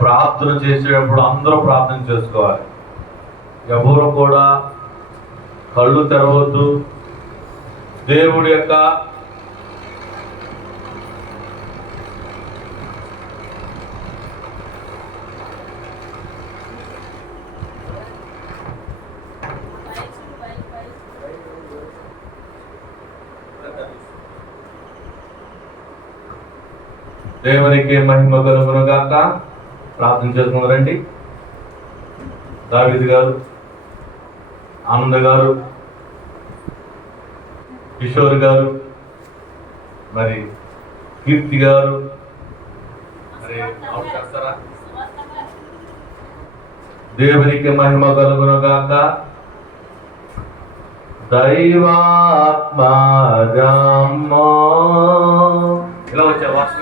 ప్రార్థన చేసేటప్పుడు అందరూ ప్రార్థన చేసుకోవాలి. ఎవరు కూడా కళ్ళు తెరవద్దు. దేవుడి యొక్క దేవునికి మహిమ కలుగునుగాక. ప్రార్థన చేసుకుందరండి. దావీదు గారు, ఆనంద్ గారు, కిషోర్ గారు, మరి కీర్తి గారు, మరి చేస్తారా? దేవునికి మహిమ కలుగునుగాక. దైవాత్మజమ్మో ఇలా వచ్చా వాసు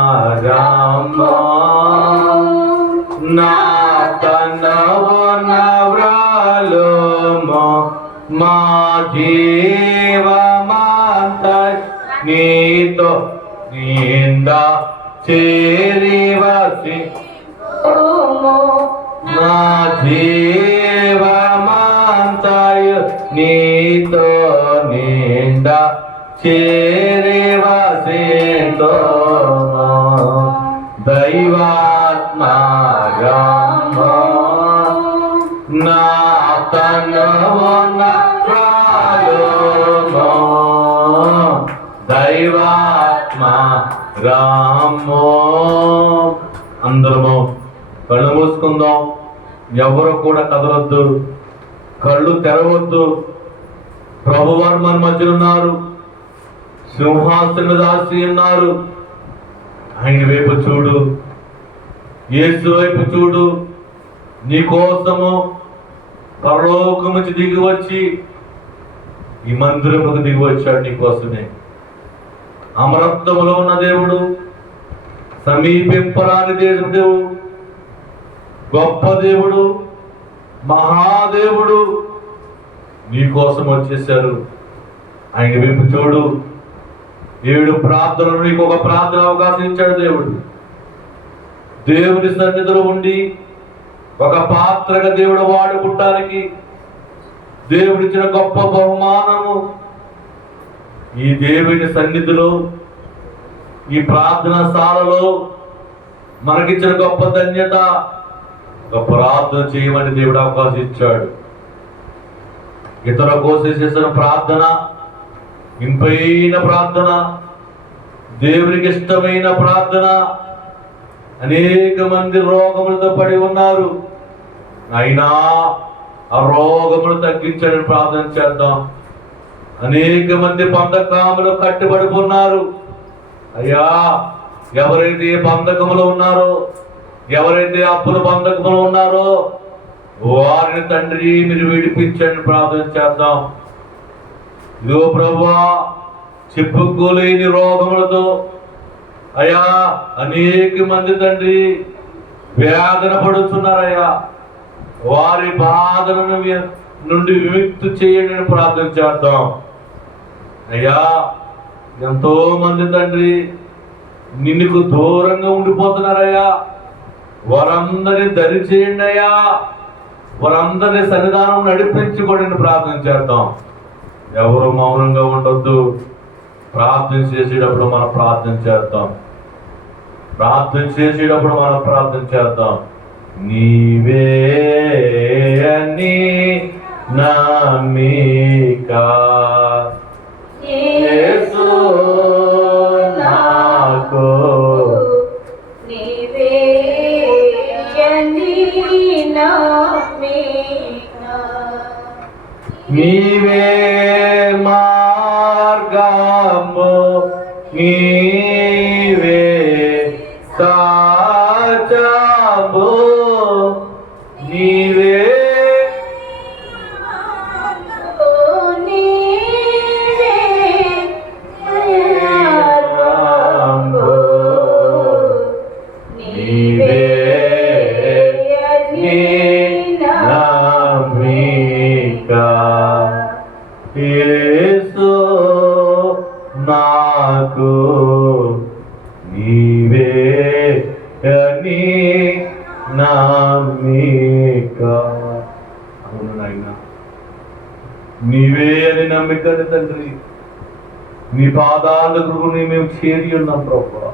దైవాత్మజమ్మో నా తనవనవ్రాలుమో మా జీవమంత నీతో నిండా చేరివసి నా జీవమంతయు నీతో నిండా చేరివసితో దైవాత్మజమ్మో నా తనవనవ్రాలుమో దైవాత్మజమ్మో. అందరము కళ్ళు మూసుకుందాం. ఎవరు కూడా కదలొద్దు, కళ్ళు తెరవద్దు. ప్రభువారు మన మధ్య ఉన్నారు, సింహాసన దాసి ఉన్నారు. ఆయన వైపు చూడు, యేసు వైపు చూడు. నీకోసము పరలోకం నుంచి దిగి వచ్చి ఈ మందిరముకు దిగి వచ్చాడు నీకోసమే. అమరత్వములో ఉన్న దేవుడు, సమీపింపరాని దేవుడు, గొప్ప దేవుడు, మహాదేవుడు నీకోసం వచ్చేసారు. ఆయన వైపు చూడు. 7 ప్రార్థనలు నీకు ఒక ప్రార్థన అవకాశం ఇచ్చాడు దేవుడు. దేవుని సన్నిధిలో ఉండి ఒక పాత్రగా దేవుడు వాడుకుంటానికి దేవుడిచ్చిన గొప్ప బహుమానము. ఈ దేవుని సన్నిధిలో, ఈ ప్రార్థనశాలలో మనకిచ్చిన గొప్ప ధన్యత. ఒక ప్రార్థన చేయమని దేవుడు అవకాశం ఇచ్చాడు. ఇతర కోసం చేసిన ప్రార్థన ఇంపైన ప్రార్థన, దేవునికి ఇష్టమైన ప్రార్థన. అనేక మంది రోగములతో పడి ఉన్నారు. అయినా ఆ రోగములు తగ్గించాలని ప్రార్థన చేద్దాం. అనేక మంది బంధకాములు కట్టుబడిపోన్నారు. అయ్యా, ఎవరైతే బంధకములు ఉన్నారో, ఎవరైతే అప్పుల బంధకములు ఉన్నారో వారిని తండ్రి మీరు విడిపించండి ప్రార్థన చేద్దాం. ఇదిగో ప్రభువా, చెప్పుకోలేని రోగములతో అయ్యా అనేక మంది తండ్రి వేదన పడుతున్నారయ్యా. వారి బాధలను నుండి విముక్తి చేయండి అని ప్రార్థన చేద్దాం. అయ్యా, ఎంతో మంది తండ్రి నిన్నుకు దూరంగా ఉండిపోతున్నారయ్యా. వారందరినీ దరి చేయండి అయ్యా. వారందరినీ సన్నిధానం నడిపించుకోండి ప్రార్థన చేద్దాం. ఎవరు మౌనంగా ఉండొద్దు. ప్రార్థన చేసేటప్పుడు మనం ప్రార్థన చేద్దాం. ప్రార్థన చేసేటప్పుడు మనం ప్రార్థన చేద్దాం. నీవే అని నమ్మిక యేసు నాకు నీవే అని నమ్మిక నీవే మార్గము నీవే సాచము నీవే యేసు నాకు నీవే అని నమ్మిక. అవును నాయనా, నీవే అని నమ్మికని తండ్రి, నీ పాదాల గురువుని మేము చేరి ఉన్నాం ప్రభా.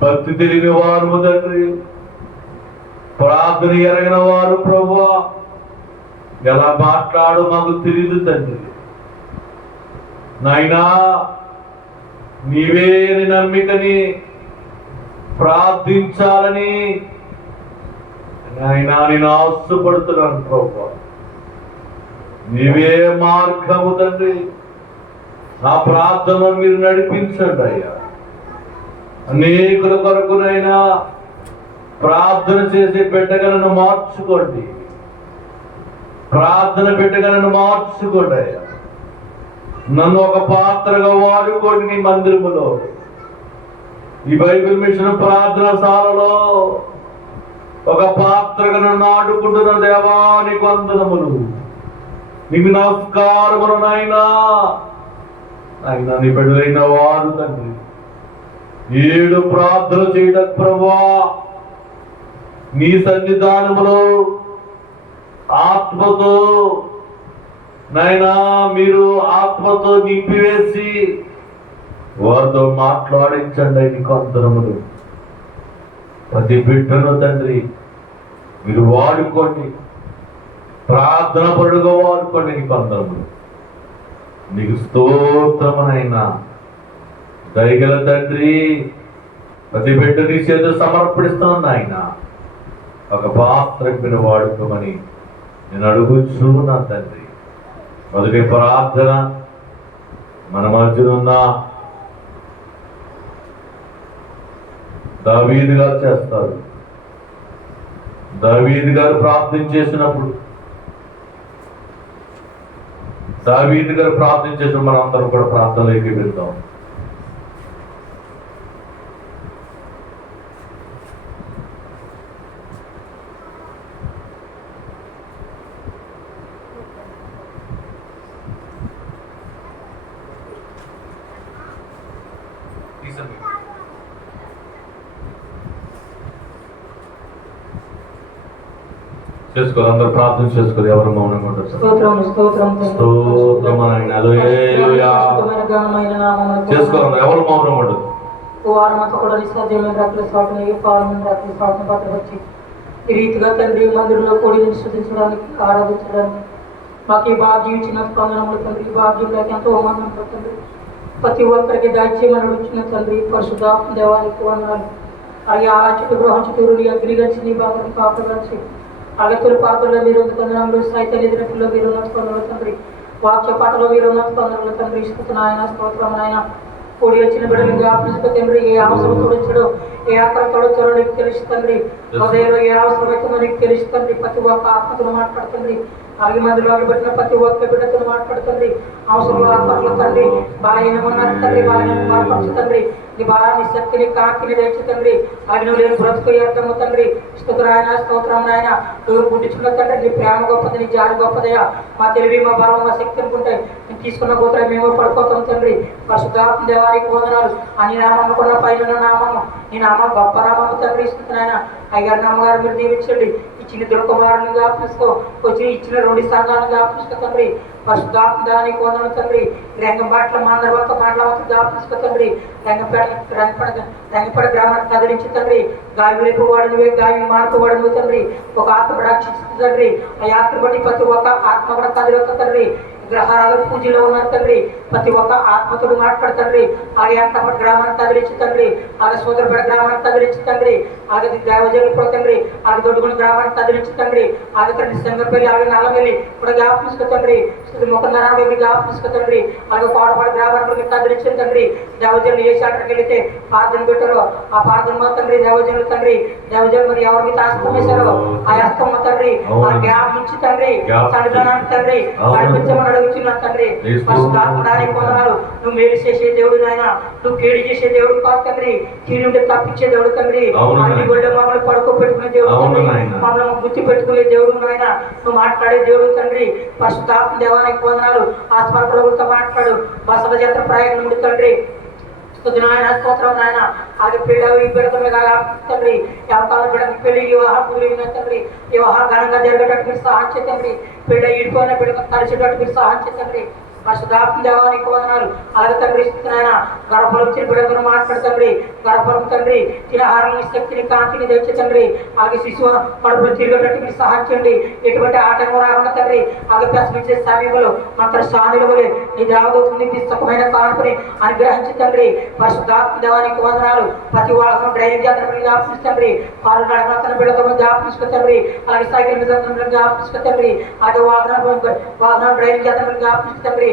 భక్తి తెలియని వారు తండ్రి, ప్రార్థన ఎరగిన వారు ప్రభా, ఎలా మాట్లాడు మాకు తెలియదు తండ్రి. నాయనా, నీవే అని నమ్మికని ప్రార్థించాలని నాయనా నేను ఆశపడుతున్నాను ప్రభా. నీవే మార్గము తండ్రి, నా ప్రార్థన మీరు నడిపించండి అయ్యా. అనేకుల కొరకునైనా ప్రార్థన చేసే బిడ్డలను మార్చుకోండి, ప్రార్థన బిడ్డలను మార్చుకోండి అయ్యా. నన్ను ఒక పాత్రగా వాడుకోండి నీ మందిరములో, ఈ బైబిల్ మిషన్ ప్రార్థనశాలలో ఒక పాత్రగా నన్ను ఆడుకుంటున్న దేవా నీకు వందనములు, నీకు నమస్కారములు నాయనా. నాయనా, నీ బిడ్డలైన వారు తండ్రి 7 ప్రార్థన చేయడం ప్రభువా, నీ సన్నిధానములో ఆత్మతో నాయనా మీరు ఆత్మతో నింపివేసి వారితో మాట్లాడించండి. నీకు వందనములు. ప్రతి బిడ్డను తండ్రి మీరు వాడుకోండి, ప్రార్థన పరుడుగా వాడుకోండి. నీకు వందనములు. నీకు స్తోత్రమునైనా దయగల తండ్రి, ప్రతి బిడ్డ నీ చేత సమర్పిస్తున్నాను ఆయన. ఒక పాత్రకు మీరు వాడుకోమని నేను అడుగుచున్నా తండ్రి. మొదటి ప్రార్థన మన మధ్యన ఉన్న దావీదు గారు చేస్తారు. దావీదు గారు ప్రార్థన చేసినప్పుడు, దావీదు గారు ప్రార్థన చేసిన మనం అందరం కూడా ప్రార్థనలోకి వెళ్తాం. చేసుకోవాలి, అందరూ ప్రార్థన చేసుకోవాలి. ఎవరు మౌనంగా ఉంటారు? స్తోత్రం ఆయన. హల్లెలూయా. చేసుకోవాలి, ఎవరు మౌనంగా ఉండదు. వారమంతా కూడా నిస్సాధ్యమైన రాత్రి సాటుని పాల్గొని రాత్రి సాటును పట్ల వచ్చి ఈ రీతిగా తండ్రి మందిరంలో కూడి శుద్ధించడానికి ఆరాధించడానికి మాకు ఈ భాగ్యం ఇచ్చిన స్పందనములు తండ్రి, భాగ్యం లేక ఎంతో మంది ఉంటారు తండ్రి. ప్రతి ఒక్కరికి దయచేయమని వచ్చిన తండ్రి పరిశుద్ధాత్మ దేవానికి వందనాలు. అలాగే ఆరా చుట్టూ గృహం చుట్టూరు నీ అగ్నిగలిసి నీ భాగం కాపగలిసి అలాగే తొలి పాత్రలో మీరు ఉన్న స్పందనలు, సైతం ఎదురట్లో మీరు ఉన్న స్పందనలు తండ్రి, వాక్య పాటలో మీరు ఉన్న స్పందనలు తండ్రి. స్తుతులు ఆయన, స్తోత్రం ఆయన. కూడి వచ్చిన బిడ్డలు జ్ఞాపకం తండ్రి, ఏ అవసరం తోడొచ్చాడో ఏ ఆకలి తోడొచ్చాడో నీకు తెలుసు తండ్రి. హృదయంలో ఏ అవసరం అవుతుందో నీకు తెలుసు తండ్రి. ప్రతి ఒక్క ఆత్మతో మాట్లాడుతుంది. అలాగే మందిలో పెట్టిన ప్రతి ఒక్క బిడ్డతో మాట్లాడుతుంది. అవసరం ఆత్మలో తండ్రి బాగా ఉన్నారు తండ్రి, బాగా మార్పచ్చు తండ్రి. నీ బాలాన్ని శక్తిని కాకిని తెచ్చు తండ్రి. అలాగే నువ్వు లేని బ్రతుకు అర్థము తండ్రి. స్తుతురాయన, స్తోత్రం నాయన. నువ్వు గుడ్డించుకున్న తండ్రి, నీ ప్రేమ గొప్పది, నీ జాలి గొప్పదయా. మా తెలివి, మా బలం, మా శక్తి అనుకుంటే నేను తీసుకున్న గోత్రం మేము పడిపోతాం తండ్రి. పరిశుద్ధాత్మ దేవానికి వందనాలు. అని నామం కొన్న పైన నామము, నీ నామం గొప్ప నామము తండ్రి. స్తుతున్నాయన అయ్యారు అమ్మగారు మీరు దీవించండి. ఇచ్చిన దుర్కుమారుని జ్ఞాపనిస్తూ వచ్చి ఇచ్చిన 2 సంఘాలను జ్ఞాపనిస్తూ తండ్రి. పరిశుద్ధాత్మ దానికి వందనాలు తండ్రి. రంగంబాట్ల మాందరవంత మాటలవంత జ్ఞాపనిస్తూ తండ్రి. రంగపేట గ్రామాన్ని కదిలించి తండ్రి. గాయం రేపు వాడినవే, గాయం మార్పు వాడినవి తండ్రి. ఒక ఆత్మ రక్షిస్తుంది తండ్రి. ఆ యాత్ర బట్టి ప్రతి ఒక్క ఆత్మ కూడా కదిలొక్క తండ్రి. గ్రహాల పూజలో ఉన్నారు తండ్రి. ప్రతి ఒక్క ఆత్మతుడు మాట్లాడుతండ్రి. అలాగే అంతపటి గ్రామాన్ని కదిలించి తండ్రి. అలాగే సోదరపేట గ్రామాన్ని కదిలించి తండ్రి. అలాగే దేవజలు కూడా తండ్రి. అలాగే దొడ్డుగుని గ్రామాన్ని కదిలించి తండ్రి. అలాగే తండ్రి సంగపల్లి, అలాగే నల్లవెల్లి కూడా జ్ఞాపకం తండ్రి. ముఖందరాలు జ్ఞాపకం తండ్రి. అలాగే కోటపాటి గ్రామాన్ని కదిలించిన తండ్రి. దేవజనులు ఏ శాటకి వెళితే ప్రార్థన పెట్టారో ఆ ప్రార్థన తండ్రి. దేవజనులు తండ్రి, దేవజనులు మరి ఎవరి మీద హస్తం వేశారో ఆ హస్తం తండ్రి. ఆ గ్యాప్ నుంచి తండ్రి సన్నిధానాన్ని తండ్రి నడిపించమన్నాడు అడుగుతున్నా తండ్రి. పరిశుద్ధాత్మడానికి వందనాలు. నువ్వు మేలు చేసే దేవుడు నాయన, నువ్వు కేడి చేసే దేవుడు కాదు తండ్రి, కీడు ఉంటే తప్పించే దేవుడు తండ్రి. అన్ని గొడ్డ మమ్మల్ని పడుకోబెట్టుకునే దేవుడు తండ్రి, మమ్మల్ని గుర్తు పెట్టుకునే దేవుడు నాయన, నువ్వు మాట్లాడే దేవుడు తండ్రి. పరిశుద్ధాత్మ దేవానికి వందనాలు. ఆత్మ ప్రభుత్వం మాట్లాడు. బసల జాతర ప్రయాణం ఉంది తండ్రి. నాయన స్తోత్రం నాయన. అలాగే పిల్లలు ఈ బిడ్డమే కాగా తండ్రి, ఎవకాల బిడ్డకి పెళ్లి వివాహం కుదిరిన తండ్రి, వివాహం ఘనంగా జరిగేటట్టు మీరు సహాయం చేయండి. పిల్ల ఈడిపోయిన బిడ్డకు కలిసేటట్టు మీరు సహాయం చేయండి. పరిశుద్ధాత్మ దేవానికి వందనాలు. అలాగే తండ్రి నాయన, గర్భఫలం వచ్చిన బిడ్డలను మాట్లాడు తండ్రి. గర్భఫలం తండ్రి తినహారాన్ని, శక్తిని, కాంతిని తెచ్చే తండ్రి. అలాగే శిశువు కడుపులో తిరిగేటట్టు మీరు సహాయం చేయండి. ఎటువంటి ఆటంకం రాకుండా తండ్రి. అలాగే ప్రశ్నించే సమయంలో మంత్ర స్థానిల వలె నీ దేవదూతని పుస్తకమైన కానుకని అనుగ్రహించి తండ్రి. పరిశుద్ధాత్మ దేవానికి వందనాలు. ప్రతి వాహనం డ్రైవింగ్ చేతను జ్ఞాపించండి. కారు నడపన బిడ్డలను జ్ఞాపించుకుంటండి. అలాగే సైకిల్ మీద జ్ఞాపించుకుంటండి. అలాగే వాహనం డ్రైవింగ్ చేతను జ్ఞాపించుకుంటండి.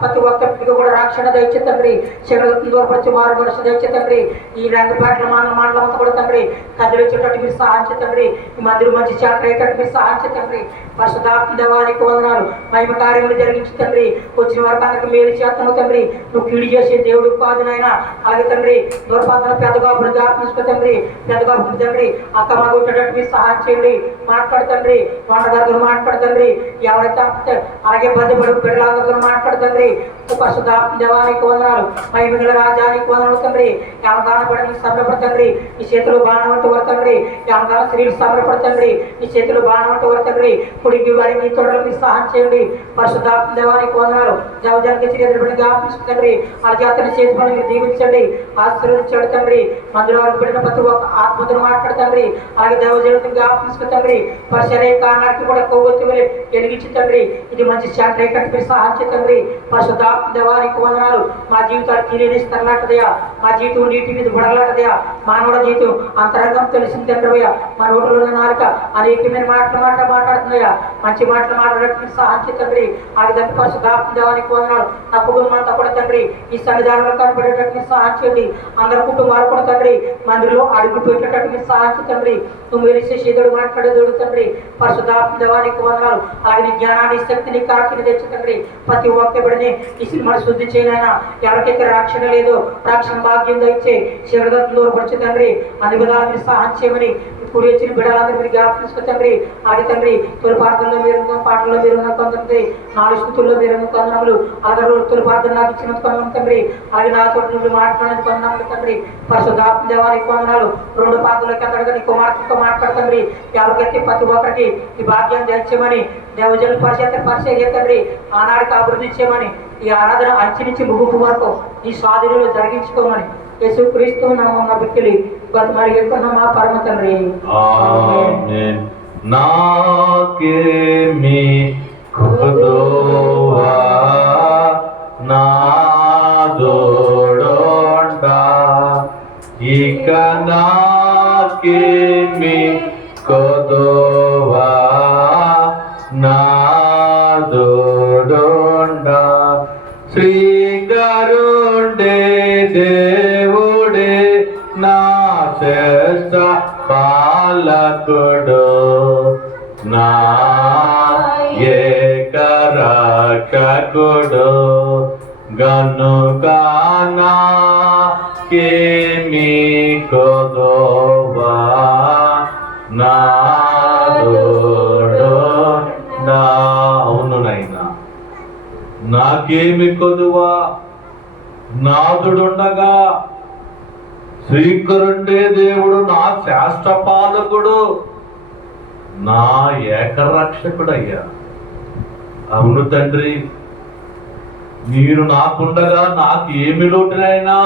ప్రతి ఒక్కరికి కూడా రక్షణ దయచే తండ్రి. శరీరం దూరపరిచి మారు మనసు దయచే తండ్రి. ఈ రంగపేటల మండలం అంతా కూడా తండ్రి కదిలించేటట్టు మీరు సహాయం తండ్రి. ఈ మందిరం మంచి చాకరీ అయ్యేటట్టు మీరు సహాయం తండ్రి. పరిశుద్ధాత్మ దేవానికి వందనాలు. మహిమ కార్యములు జరిగించి తండ్రి. వచ్చిన వారికి అందరికి మేలు చేస్తాను తండ్రి. నువ్వు కీడు చేసే దేవుడు కాదు నాయన. అలాగే తండ్రి దూరపాత్ర పెద్దగా జ్ఞాపించుకో తండ్రి. పెద్దగా తండ్రి అక్క మా కొట్టేటట్టు మీరు సహాయం చేయండి. మాట్లాడుతండ్రి. వంటగారు మాట్లాడుతండ్రి. ఎవరైతే అలాగే బద్దపడు బిడ్డలాగా మాట్లాడుతండ్రి. పరిశుద్ధాత్మ దేవానికి వందనాలు. మహిమగల రాజానికి వందనాలు తండ్రి. ఎవగాన బిడ్డలకు సంబరపడతండ్రి. ఈ చేతిలో బాణం అంటూ వరతండ్రి. ఎవగాన స్త్రీలు సంబరపడతండ్రి. ఈ చేతిలో బాణం అంటూ వరతండ్రి. కుడికి వారికి తోటలు మీరు సహాయం చేయండి. పరిశుద్ధాత్మ దేవానికి వందనాలు. దేవజానికి చిన్న జ్ఞాపించండి. ఆ జాతర చేతి పని మీరు దీవించండి, ఆశీర్వదించండి తండ్రి. మందుల వరకు పెట్టిన ప్రతి ఒక్క ఆత్మతో మాట్లాడుతండ్రి. అలాగే దేవజానికి జ్ఞాపించుకుంటండి. పరిశరీ కారణానికి కూడా కొవ్వొత్తి వెలిగించండి. ఇది మంచి శాంతి కట్టి సహాయం చేతండి. పరిశుద్ధాత్మ దేవానికి వందనాలు. మా జీవితాలు కీలేనిస్తారలాంటిదయా, మా జీవితం నీటి మీద బుడగలాంటిదయా, మానవుల జీవితం అంతరంగం తెలిసింది తండ్రివయ్యా. మన నోటిలో ఉన్న నాలుక అనేకమైన మాట్లాడుతున్నాయా, మంచి మాటలు మాట్లాడడానికి సహాయం చేతండి. ఆ విధంగా పరిశుద్ధాత్మ దేవానికి వందనాలు. నా కుటుంబం అంతా కూడా తండ్రి ఈ సన్నిధానంలో కనపడేటట్టు సహాయం చేయండి. అందరి కుటుంబాలు కూడా తండ్రి మందిలో అడుగు పెట్టేటట్టు సహాయం చేతండి. నువ్వు మెరిసే చేతుడు మాట్లాడేదోడు తండ్రి. పరిశుద్ధాత్మ దేవానికి వందనాలు. అలాగే జ్ఞానాన్ని, శక్తిని, కాకిని తెచ్చుతండ్రి. ప్రతి ఒక్క బిడ్డని ఈ సినిమాను శుద్ధి చేయనైనా. ఎవరికైతే రక్షణ లేదో రక్షణ భాగ్యం దయచే శరీరంలో పరచు తండ్రి. అన్ని విధాలు మీరు సహాయం చేయమని కుడి వచ్చిన బిడ్డలందరూ మీరు జ్ఞాపకం తండ్రి. అలాగే తండ్రి తొలి ప్రార్థనలో మీరు పాటల్లో మీరు కొంతండి, 4 స్థుతుల్లో మీరు కొందనములు, అలాగే తొలి ప్రార్థన నాకు ఇచ్చిన కొందనం తండ్రి. అలాగే నా తోటి నువ్వు మాట్లాడేది కొందనములు తండ్రి. పరిశుద్ధాత్మ దేవానికి వందనాలు. 2 ప్రార్థనలకి అతడుగా నీ కుమార్తెతో మాట్లాడుతండ్రి. ఎవరికైతే ప్రతి ఒక్కరికి ఈ భాగ్యాన్ని తెచ్చమని దేవజనులు పరిచయం తండ్రి. ఆనాడికి అభివృద్ధి చేయమని, ఈ ఆరాధన అంచి నుంచి ముగింపు వరకు ఈ స్వాధీనంలో జరిగించుకోమని యేసుక్రీస్తు నామమున బిక్కిలి బతిమాలి వేడుకుంటున్నాం మా పరమ తండ్రి. ఆమేన్. నాకేమి కొదువా నాదోడోండా, ఇక నాకేమి కొదువా నాదోడోండా, శ్రీకరుండే దేవుడే నా శ్రేష్ఠ పాలకుడు, నా ఏకరక్షకుడు, గనుక నాకేమి కొదువా నాదోడు నా. అవును నాయనా, నాకేమి కొదువా నాదుడుండగా, శ్రీకరుండే దేవుడు నా శాస్త్ర పాలకుడు, నా ఏకరక్షకుడయ్యా. అవును తండ్రి, మీరు నాకుండగా నాకు ఏమి లోటునైనా.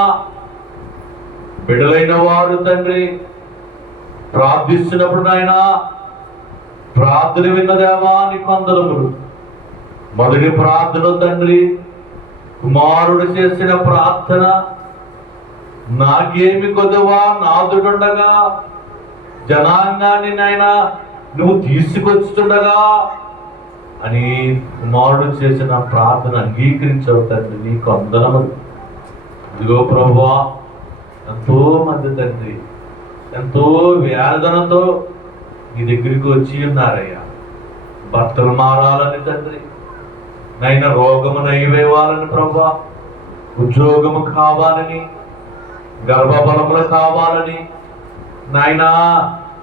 బిడ్డలైన వారు తండ్రి ప్రార్థిస్తున్నప్పుడు నాయనా, ప్రార్థన విన్నదేవా నీకు వందనములు. మొదటి ప్రార్థన తండ్రి కుమారుడు చేసిన ప్రార్థన, నాకేమి కొదువా నాదుడుండగా, జనాంగాన్ని నాయనా నువ్వు తీసుకొచ్చుతుండగా అని కుమారుడు చేసిన ప్రార్థన అంగీకరించవు తండ్రి, నీకు వందనములు. ఇదిగో ప్రభువా, ఎంతో మంది తండ్రి ఎంతో వేదనతో నీ దగ్గరికి వచ్చి ఉన్నారయ్యా. భర్తలు మారాలని తండ్రి, నైనా రోగము నయవేవాలని ప్రభా, ఉద్యోగము కావాలని, గర్భఫలములు కావాలని, నాయనా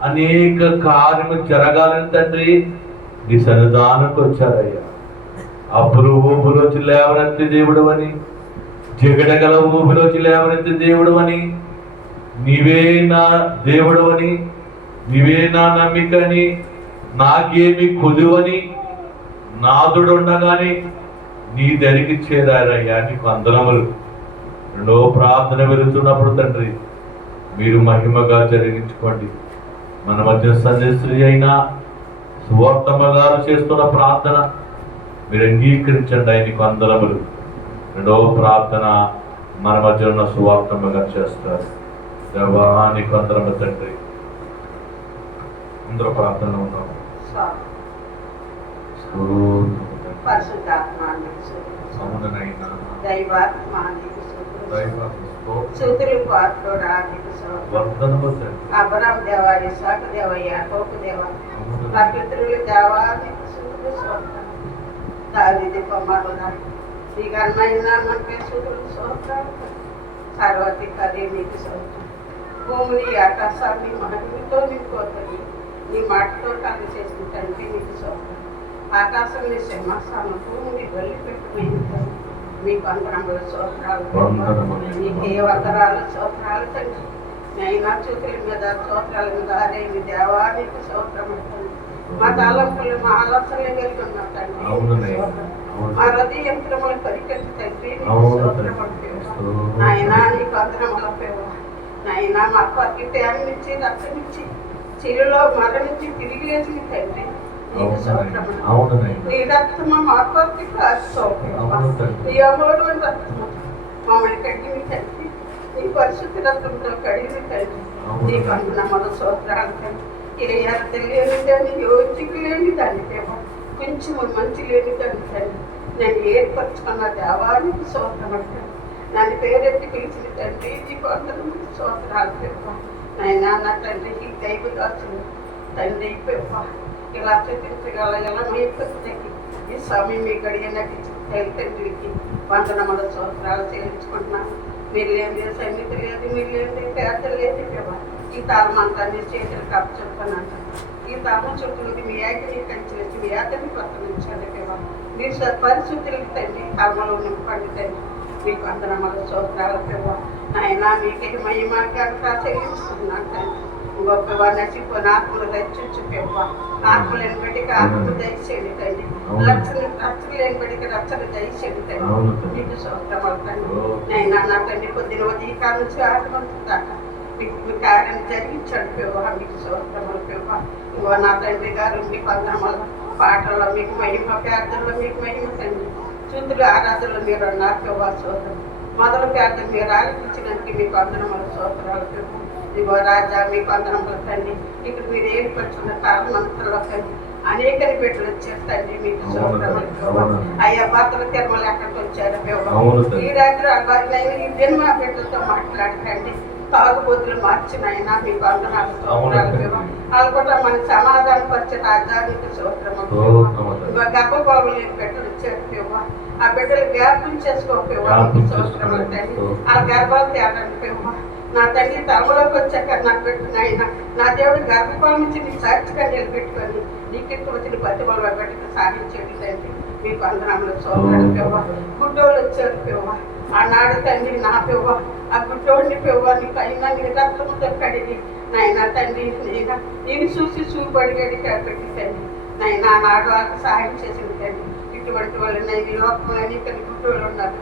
అనేక కార్యము జరగాలని తండ్రి నీ సన్నిధానంకి వచ్చారయ్యా. అప్పులు ఊపులోచి లేవనెత్తి దేవుడు అని, జగడగల ఊపిలోచి లేవనెత్తి దేవుడు అని, నీవే నా దేవుడు అని, నీవే నా నమ్మికని, నాకేమి కొదువని నాదుడు ఉండగానే నీ దరికి చేరారయ్యా. నీకు వందనములు. రెండో ప్రార్థన వెళుతున్నప్పుడు తండ్రి మీరు మహిమగా జరిగించుకోండి. మన మధ్య సన్నిస్త్రీ అయినా సువార్తమ్మ గారు చేస్తున్న ప్రార్థన మీరు అంగీకరించండి. ఆయనకు వందనములు. రెండో ప్రార్థన మన మధ్య ఉన్న సువార్తమ్మ గారు చేస్తారు. దేవానికి వందనము తండ్రి. అందరూ ప్రార్థన ఉన్నాము. సమునైనా సుతులు పాత్రుడా వందనము తండ్రి. అబ్రహాం దేవా, ఇస్సాకు దేవా, యాకోబు దేవా, నా పితరుల దేవా నీకు స్తుతులు స్తోత్రం. దావీదు కుమారుడా నీ ఘనమైన నామమునకే స్తుతులు స్తోత్రాలు. సర్వాధికారి నీకు స్తోత్రం. భూమిని ఆకాశాన్ని మహిమతో నింపుకోతుంది. నీ మాటతో కలిసి చేసిన తండ్రి నీకు స్తోత్రం. ఆకాశం నీ సింహాసనం, భూమిని బలిపెట్టుకుని మీకు వందనములు స్తోత్రాలు. నీకే వందనాలు స్తోత్రాలు తండ్రి. నైనా చూతుల మీద స్తోత్రాల మీద అరేమి దేవా నీకు స్తోత్రం అంటుంది. మా తలంపులు మా ఆలోచనలు కలిగి ఉన్న తండ్రి, మా హృదయంత్రములు పరికెత్తి తండ్రి నీకు స్తోత్రం అంటుంది. నాయనా నీకు వందనముల పేవ. నాయనా మా కొరకు ప్రేమించి రక్షణించి చిరులో మరణించి తిరిగి లేచిన తండ్రి నీకు స్తోత్రం. నీ రక్తము మా కొరకు నీ అమోఘమైన రక్తము మమ్మల్ని కట్టిన తండ్రి, నీ పరిశుద్ధ రక్తంతో కడిగిన తండ్రి నీకు వందనములు స్తోత్రాలు తండ్రి. ఏ అర్థ లేని దాన్ని, యోచిక లేని దాన్ని దేవ, కొంచెము మంచి లేని దాన్ని తండ్రి నేను ఏర్పరచుకున్న దేవానికి స్తోత్రం అంటాను. నన్ను పేరెత్తి పిలిచిన తండ్రి నీకు వందనములు స్తోత్రాలు పెప్ప. నైనా నా తండ్రికి దైవ దాచులు తండ్రి పెప్ప. ఇలా చూపించగల ఎలా మైపతికి ఈ స్వామి మీ గడియ నటించిన తండ్రికి వందనముల స్తోత్రాలు చెల్లించుకుంటున్నాను. మీరు లేని సన్నిధి లేదు, మీరు లేని పేద లేదు పెప్ప. ఈ తాళమంతా నీ చేతులకు అప్పచెప్పానంట. ఈ తాళం చుట్టూకి మీ యాకిని కంచి మీ యాతని పత్తనించండి పెప్ప. మీరు పరిశుద్ధులకి తండ్రి కర్మలో నింపండి తండ్రి మీకు వందనముల స్తోత్రాలు పెప్ప. నాయనా మీకే మహిమగా చెల్లించుకున్నాను తండ్రి. గొప్ప నచ్చిపోయిన ఆత్మలు రక్షించు పెప్ప. ఆత్మలేని బట్టికి ఆత్మ దయచేయండి తండ్రి. రక్షణ లేని బట్టికి రక్షణ దయచేయండి తండ్రి మీకు స్తోత్రములు తండ్రి. నైనా నా తండ్రి పొద్దున ఉదయకాలం నుంచి ఆటమంటు దాకా మీకు కార్యం జరిగించండి పెవ్వ. మీకు స్తోత్రములు పెవ్వ. ఇంకో నా తండ్రి గారు మీకు వందనముల పాటల్లో మీకు మహిమ, ప్రార్థనలో మీకు మహిమ తండ్రి. చూతులు ఆరాధనలో మీరు అన్నారు పెవ్వ స్తోత్రం. మొదలు ప్రార్థన మీరు ఆలోచించడానికి మీకు వందనముల స్తోత్రాలు పెవ్వ. ఇగో రాజా మీకు వందనములు తండ్రి. ఇక్కడ మీరు ఏర్పరచుకున్న కారణమంతలో తండ్రి అనేకని బిడ్డలు వచ్చారు తండ్రి మీకు స్తోత్రములు పెవ్వ. అయ్యా పాత్ర తిరుమల ఎక్కడికి వచ్చారు పెవ్వ. ఈ రాత్రి ఈ దిన మా బిడ్డలతో మాట్లాడకండి. తాగుబోతులు మార్చినైనా మీకు వందనాలు స్తోత్రాలు పెవ్వ. వాళ్ళు కూడా మన సమాధాన పరిచే రాజానికి స్తోత్రములు. గర్భపాలు లేని బిడ్డలు వచ్చారు పెవ్వ. ఆ బిడ్డలు జ్ఞాపకం చేసుకోకపోవా మీకు స్తోత్రములు తండ్రి. ఆ గర్భాలు తేడండి పెవ్వ. నా తండ్రి తలలోకి వచ్చాక నాకు పెట్టిన నా దేవుడు గర్భపాల నుంచి నీ సాక్షిగా నిలబెట్టుకొని నీకెత్తు వచ్చిన బతిమల బయటకు సాగించేది తండ్రి మీకు వందనములు స్తోత్రాలు పెవ్వ. గుడ్డోళ్ళు వచ్చారు పెవ్వ. ఆనాడు తండ్రి నా పెవ్వ ఆ గుడ్డోడిని పెవ్వ నీకు అయినా నీ రక్తముతో కడిగి నాయన తండ్రి నేను చూసి చూపడిగడి పెట్టి తండ్రి నైనా నాడు వాళ్ళకి సహాయం చేసింది తండ్రి. ఇటువంటి వాళ్ళు నేను ఈ లోకంలో ఇక్కడ గుడ్డోళ్ళు ఉన్నారు.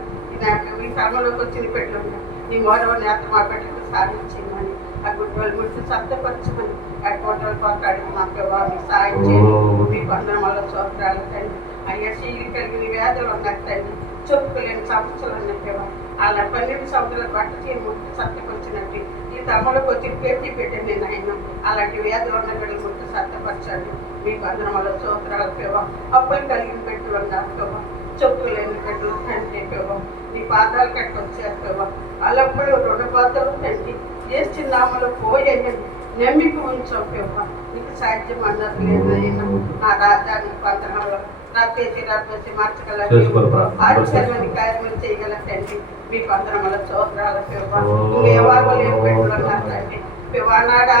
ఈ కర్మలోకి వచ్చిన పెట్టు ఉన్నారు. నీ మోరవ నేత మా పెట్టకు సాధించిందని ఆ గుడ్డోళ్ళు ముట్టి సత్యపరచమని ఆ కోటలు కొట్టాడు మా పెవ్వ మీకు సహాయం చేయండి మీకు వందనముల స్తోత్రాలు తండ్రి. అయ్యా శీలి కలిగిన వ్యాధులు ఉన్నాయి తండ్రి. చెప్పుకోలేని సమస్యలు ఉన్నాయి పెవ్వ. వాళ్ళ 12 సంవత్సరాల బట్ట చేయి ముట్టి సత్యపరిచినట్టు ఈ తమ్ములకు వచ్చి పేర్చి పెట్టండి నాయన. అలాంటి వ్యాధులు ఉన్న బిడ్డలు ముట్టి సత్యపరచండి మీకు వందనముల స్తోత్రాలు పెవ్వ. అప్పులు కలిగిన పెట్టులు ఉన్నారు పెవ్వ. చెప్పులేని పెట్టలు తండ్రి పెవ్వ. నీ పాదాలు కట్టి వచ్చారు పెవ్వ. అలాప్పుడు 2 పాత్రలు తండ్రి ఏ చిన్నామలో పోయండి నమ్మిక ఉంచాం పెవ్వ. నీకు సాధ్యం అన్నది లేదు అయినా నా రాజా నీకు వందనములు రప్పేసి రప్పేసి మార్చగల చేసుకోవాలి ప్రార్థన. ఆశ్చర్యమైన కార్యములు చేయగల తండ్రి మీకు అందరముల స్తోత్రాలు పివ్వ ఇంకేవాగో లేని పెట్టుకున్నారు తండ్రి పివ్వ నాడు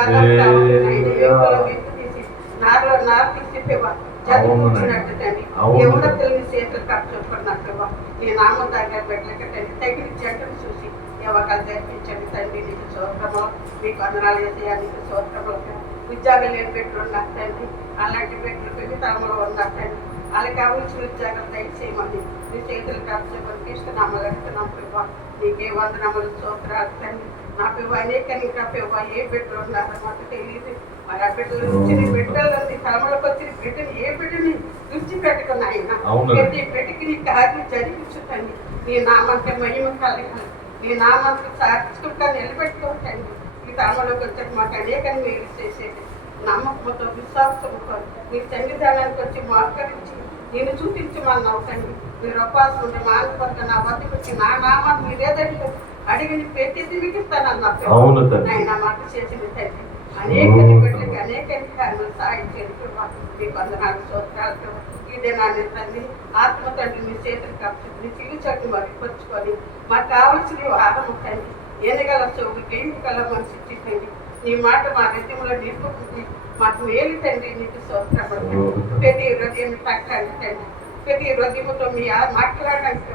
తీసి నారు తీసి పివ్వ జరుగుతున్నట్టు తండ్రి ఎవరో తెలియని చేతులు కప్పుచుకున్నారు పివ్వ నీ నామం దగ్గర పెట్టలేక తండ్రి తగిన చెట్టును చూసి ఎవరికాలు జరిపించండి తండ్రి నీకు స్తోత్రము మీకు వందనాలు చేసేయా నీకు స్తోత్రములు ఉద్యోగాలు లేని పెట్టుకున్నారు తండ్రి అలాంటి పెట్టులు పెళ్లి తరములో ఉన్నారు తండ్రి వాళ్ళకి కావాల్సిన ఉద్యోగాలు దయచేయమని నీ చేతులు కప్పుచుకొని తీసుకున్నాము గడుతున్నాం పివ్వ నీకే వందనములు స్తోత్రాలు తండ్రి నా పివ్వ అనేక ఇంకా పివ్వ ఏ బిడ్డలు ఉన్నారో మాకు తెలియదు మరి ఆ బిడ్డల నుంచి నీ బిడ్డలని తలములకు వచ్చిన బిడ్డని ఏ బిడ్డని విడిచిపెట్టుకున్న ఆయన ప్రతి బిడ్డకి నీ కార్యం జరిపించుతండి నీ నామంటే మహిమ కలగాలి నీ నామంటే సాక్షులుగా నిలబెట్టుకోవటండి ఈ తలములకు వచ్చాక మాకు అనేకని మీరు చేసేది నమ్మకంతో విశ్వాసంతో నీ సన్నిధానానికి వచ్చి మోకరించి నేను చూపించమన్నావు తండ్రి మీరు ఉపాసం ఉంటే మానసిక నా వద్దకు వచ్చి నా నామాన్ని మీరేదంటే అడిగిన ప్రతిదీ మీకు ఇస్తానన్నా ఆయన మాట చేసింది తండ్రి అనేక బిడ్డలకి అనేక కార్యాలు సాయం చేస్తూ మీకు వందనాలు స్తోత్రాలతో ఇదే నా తండ్రి ఆత్మ తండ్రి మీ చేతులు కప్పు నీ చిల్లి చట్టు మరుగుపరుచుకొని మాకు కావాల్సిన ఆహారం తండ్రి ఎనగల చోటు గల మనసు తండ్రి నీ మాట మా హృదయంలో నిలుపుకుంది మాకు మేలు తండ్రి నీకు స్తోత్రపడుతుంది ప్రతి హృదయం తక్కండి తండ్రి ప్రతి హృదయంతో మీ మాట్లాడడానికి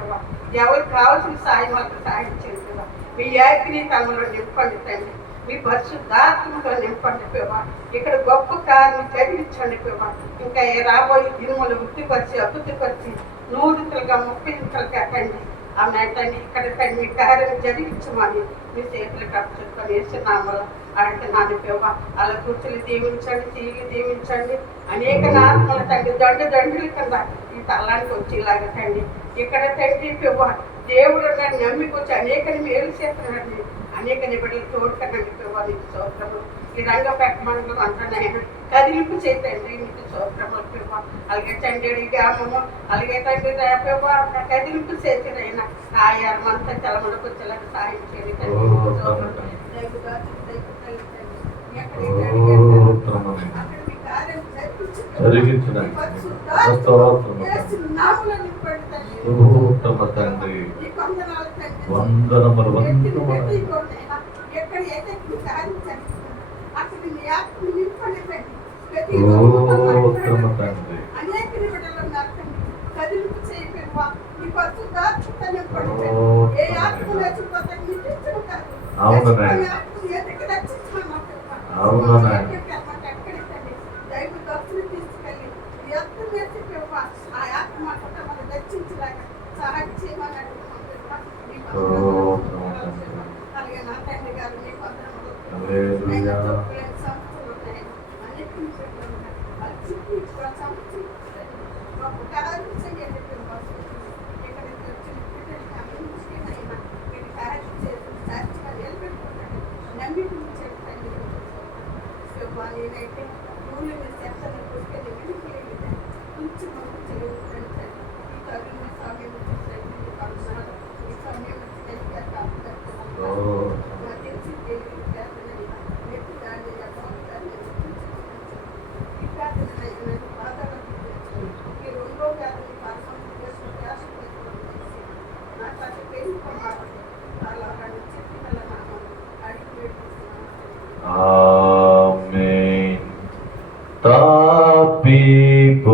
ఎవరికి కావాల్సిన సాయం వాళ్ళకి సాయం చేస్తున్నా మీ యాగ్ని తమలో నింపండి తండ్రి మీ పరిశుద్ధాత్మతో నింపండి పివ్వ ఇక్కడ గొప్ప కార్యం జరిగించండి పివ్వ ఇంకా రాబోయే దినములు వృత్తిపరిచి అభివృద్ధిపరిచి 100 30 తండ్రి ఆమె తండ్రి ఇక్కడ తండ్రి కార్యం జరిగించమని మీ చేతులు కప్పుకొని వేస్తున్నామలో అంటే నాన్న పివ్వ అలా కూర్చుని దీవించండి తీగి దీవించండి అనేక నాత్మల తండ్రి దండుల కింద ఈ తల్లానికి వచ్చేలాగా తండ్రి ఇక్కడ తండ్రి పివ్వ దేవుడు నన్ను నమ్మికొచ్చి అనేకని మేలు చేస్తున్నాడు అనేక నిబడులు తోడుకనండి పివ్వ నీకు స్తోత్రము ఈ రంగ పెట్టమనలు అంటున్నాయన కదిలింపు చేతండి నీకు స్తోత్రములు పివ్వ అలాగే తండ్రి గ్రామము అలాగే తండ్రి పివ్వ కదిలింపు చేసినైనా ఆయారమంతా తెలమలకు వచ్చేలాగా సాయం చేయండి తండ్రి వందనములు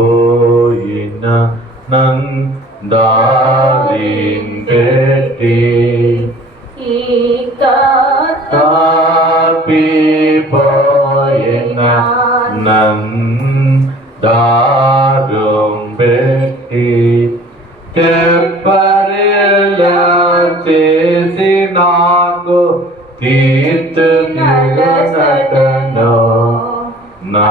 తాపిపోయిన నందాలిన్ పెట్టి తాపిపోయిన నందారుం పెట్టి తెప్పరిలా చేసి నాకు తీర్చునటను నా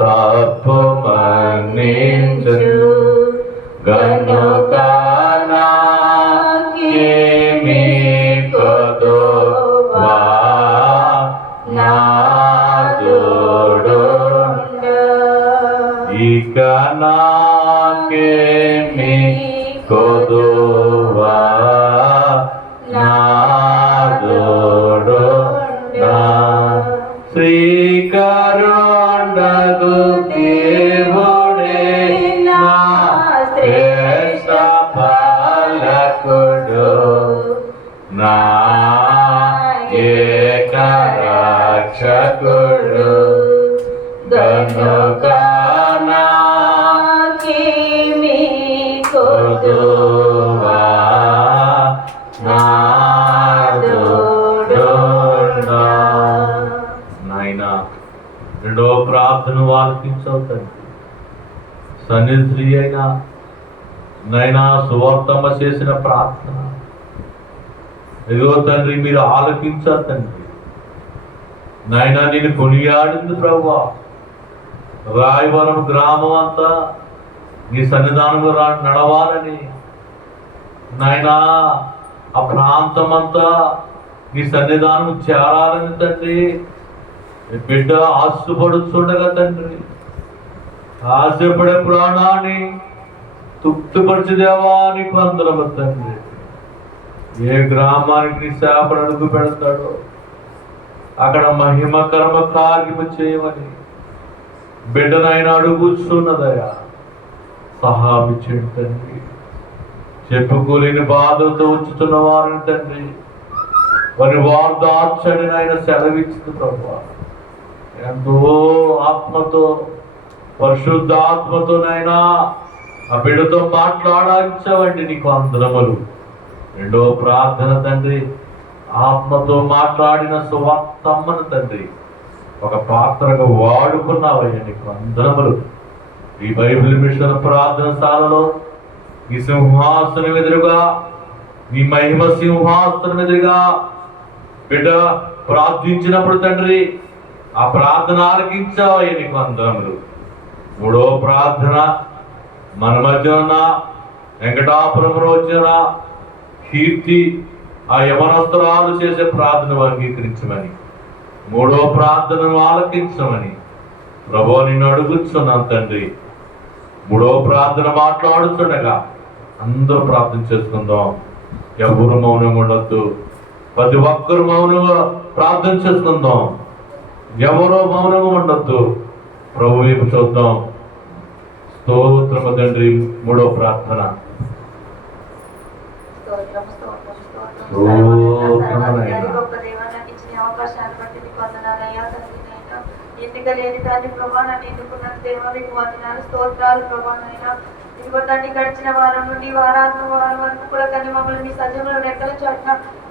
తప్పు మన్నించు గనుక నాకేమీ కొదువా నా తోడు ఇక నాకేమీ కొదువా నా తోడు శ్రీకరుండగు దేవుడే నా పాలకుడు నా ఏక రక్షకుడు గనుక నాకేమీ కొదువా నాదుడున్నా. నాయనా రెండవ ప్రార్థన ఆలకించవుతండి. సన్నిధి అయినా నైనా సువార్తమ్మ చేసిన ప్రార్థన ఇదిగో తండ్రి మీరు ఆలకించారు తండ్రి. నాయనా నేను కొనియాడింది ప్రభువా. రాయవరం గ్రామం అంతా నీ సన్నిధానంలో నడవాలని నాయనా ఆ ప్రాంతం అంతా నీ సన్నిధానం చేరాలని తండ్రి బిడ్డ ఆశపడుతుండగా తండ్రి ఆశపడే ప్రాణాన్ని తృప్తిపరిచేదేవా నీకు వందనము తండ్రి. ఏ గ్రామానికి నీ సేపను అడుగు పెడతాడో అక్కడ మహిమకరమ కార్యము చేయమని బిడ్డనైనా అడుగుచున్నదయా. సహాయం చేయండి తండ్రి. చెప్పుకోలేని బాధలతో ఉంచుతున్న వారిని తండ్రి వారి వార్దార్చని ఆయన సెలవిచ్చింది ప్రభువా. ఎంతో ఆత్మతో పరిశుద్ధాత్మతోనైనా ఆ బిడ్డతో మాట్లాడించవండి నీకు వందనములు. రెండో ప్రార్థన తండ్రి ఆత్మతో మాట్లాడిన సువార్తమ్మను తండ్రి ఒక పాత్రగా వాడుకున్నావయ్యా నీకు వందనములు. ఈ బైబిల్ మిషన్ ప్రార్థన శాలలో ఈ సింహాసనం ఎదురుగా ఈ మహిమ సింహాసనం ఎదురుగా బిడ్డ ప్రార్థించినప్పుడు తండ్రి ఆ ప్రార్థన ఆలకించావయ్యా నీకు వందనములు. మూడో ప్రార్థన మన మధ్య ఉన్న వెంకటాపురంలో వచ్చిన కీర్తి ఆ యవనస్తురాలు చేసే ప్రార్థనను అంగీకరించమని మూడో ప్రార్థనను ఆలకించమని ప్రభువా నిన్ను అడుగుతున్నాను తండ్రి. మూడో ప్రార్థన మాట్లాడుతుండగా అందరూ ప్రార్థన చేసుకుందాం. ఎవరు మౌనంగా ఉండొద్దు. ప్రతి ఒక్కరు మౌనంగా ప్రార్థన చేసుకుందాం. ఎవరో మౌనంగా ఉండొద్దు. ప్రభు వైపు చూద్దాం. స్తోత్రము తండ్రి. మూడో ప్రార్థన ఎన్నిక లేని తండ్రి ప్రభా నన్ను ఎన్నుకున్న దేవా మీకు వందనాలు స్తోత్రాలు ప్రభా నైనా. ఇదిగో తండ్రి గడిచిన వారం నుండి వారాంతం వారం వరకు కూడా కానీ మమ్మల్ని మీ సజీవులు రెక్కల చోట్ల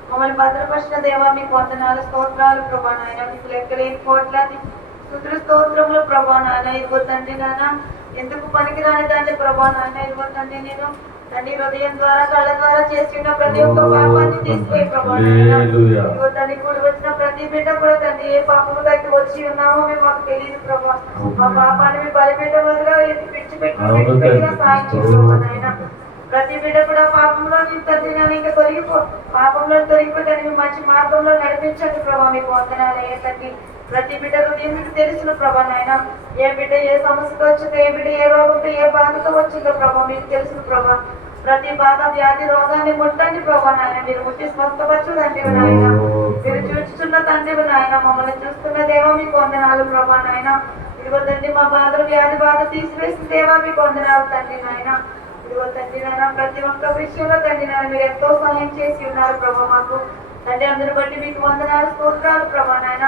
మమ్మల్ని భద్రపరిచిన దేవా మీకు వందనాలు స్తోత్రాలు ప్రభా నాయన. మీకు లెక్కలేని కోట్లాది స్తుతులు స్తోత్రములు ప్రభా నాయన. ఇదిగో తండ్రి నాన్న ఎందుకు పనికిరాని తండ్రి ప్రభా నాయన. ఇదిగో తండ్రి నేను తండ్రి హృదయం ద్వారా కళ్ళ ద్వారా చేసిన ప్రతి ఒక్క పాపాన్ని తీసుకుని ప్రభా నాయన. ఇదిగో తండ్రి కూడి వచ్చిన ప్రతి బిడ్డ కూడా తండ్రి ఏ పాపము దగ్గర వచ్చి ఉన్నామో మేము మాకు తెలియదు ప్రభా. మా పాపాన్ని మీ బలిపీఠ వదిగా ఎత్తి పిచ్చిపెట్టిగా సాగించు ప్రభా నాయన. ప్రతి బిడ్డ కూడా పాపంలో తండ్రి నన్ను ఇంకా పాపంలో తొలగిపోయి మీ మంచి మార్గంలో నడిపించండి ప్రభా. మీకు వందనాలు తండ్రి. ప్రతి బిడ్డ హృదయం మీకు తెలుసును ప్రభా నాయన. ఏ బిడ్డ ఏ సమస్యతో వచ్చిందో ఏ బిడ్డ ఏ రోగంతో ఏ బాధతో వచ్చిందో ప్రభా మీకు తెలుసును ప్రభా. ప్రతి బాధ వ్యాధి రోగాన్ని ముట్టండి ప్రభా నాయన. మీరు ముట్టి స్వస్థపరచు తండ్రి నాయన. మీరు చూస్తున్న తండ్రి నాయన. మమ్మల్ని చూస్తున్న దేవా మీకు వందనాలు ప్రభా నాయన. ఇదిగో తండ్రి మా బాధలు వ్యాధి బాధ తీసివేసిన దేవా మీకు వందనాలు తండ్రి నాయన. ఇదిగో తండ్రి నాయన ప్రతి ఒక్క విషయంలో తండ్రి నాయన మీరు ఎంతో సహాయం చేసి ఉన్నారు ప్రభా మాకు తండ్రి. అందరిని బట్టి మీకు వందనాలు స్తోత్రాలు ప్రభా నాయన.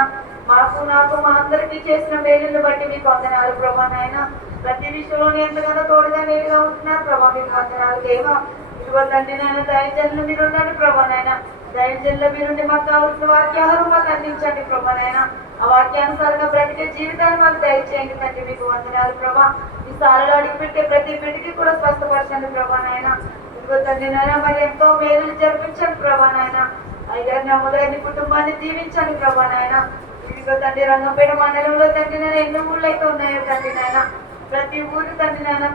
మాకు నాకు మా అందరికీ చేసిన మేలుని బట్టి మీకు వందనాలు ప్రభా నాయన. ప్రతి విషయంలో ఎంతగానో తోడుగా నేరుగా ఉంటున్నారు ప్రభా మీకు వందనాలు దేవా. ఇదిగో తండ్రి నాయన దైవజనులు మీరు ఉండండి ప్రభా నాయన. దైవజనులు మీరుండి మాకు కావాల్సిన వాక్యాహారం మాకు అందించండి ప్రభా నాయన. ఆ వాక్యానుసారంగా బ్రతికే జీవితాన్ని మాకు దయచేయండి తండ్రి మీకు వందనాలు ప్రభా. ఈ సాలలో అడిగి పెట్టే ప్రతి బిడ్డకి కూడా స్వస్థపరచండి ప్రభా నాయన. ఇదిగో తండ్రి నాయన మరి ఎంతో మేలులు జరిపించండి ప్రభా నాయన. ఐదారిని అమ్మగారిని కుటుంబాన్ని దీవించండి ప్రభా నాయన. ఇదిగో తండ్రి రంగంపేట మండలంలో తండ్రి నాయన ఎన్నో ఊళ్ళు అయితే ఉన్నాయో తండ్రి నాయన. ప్రతి ఊరు తండ్రి నాయన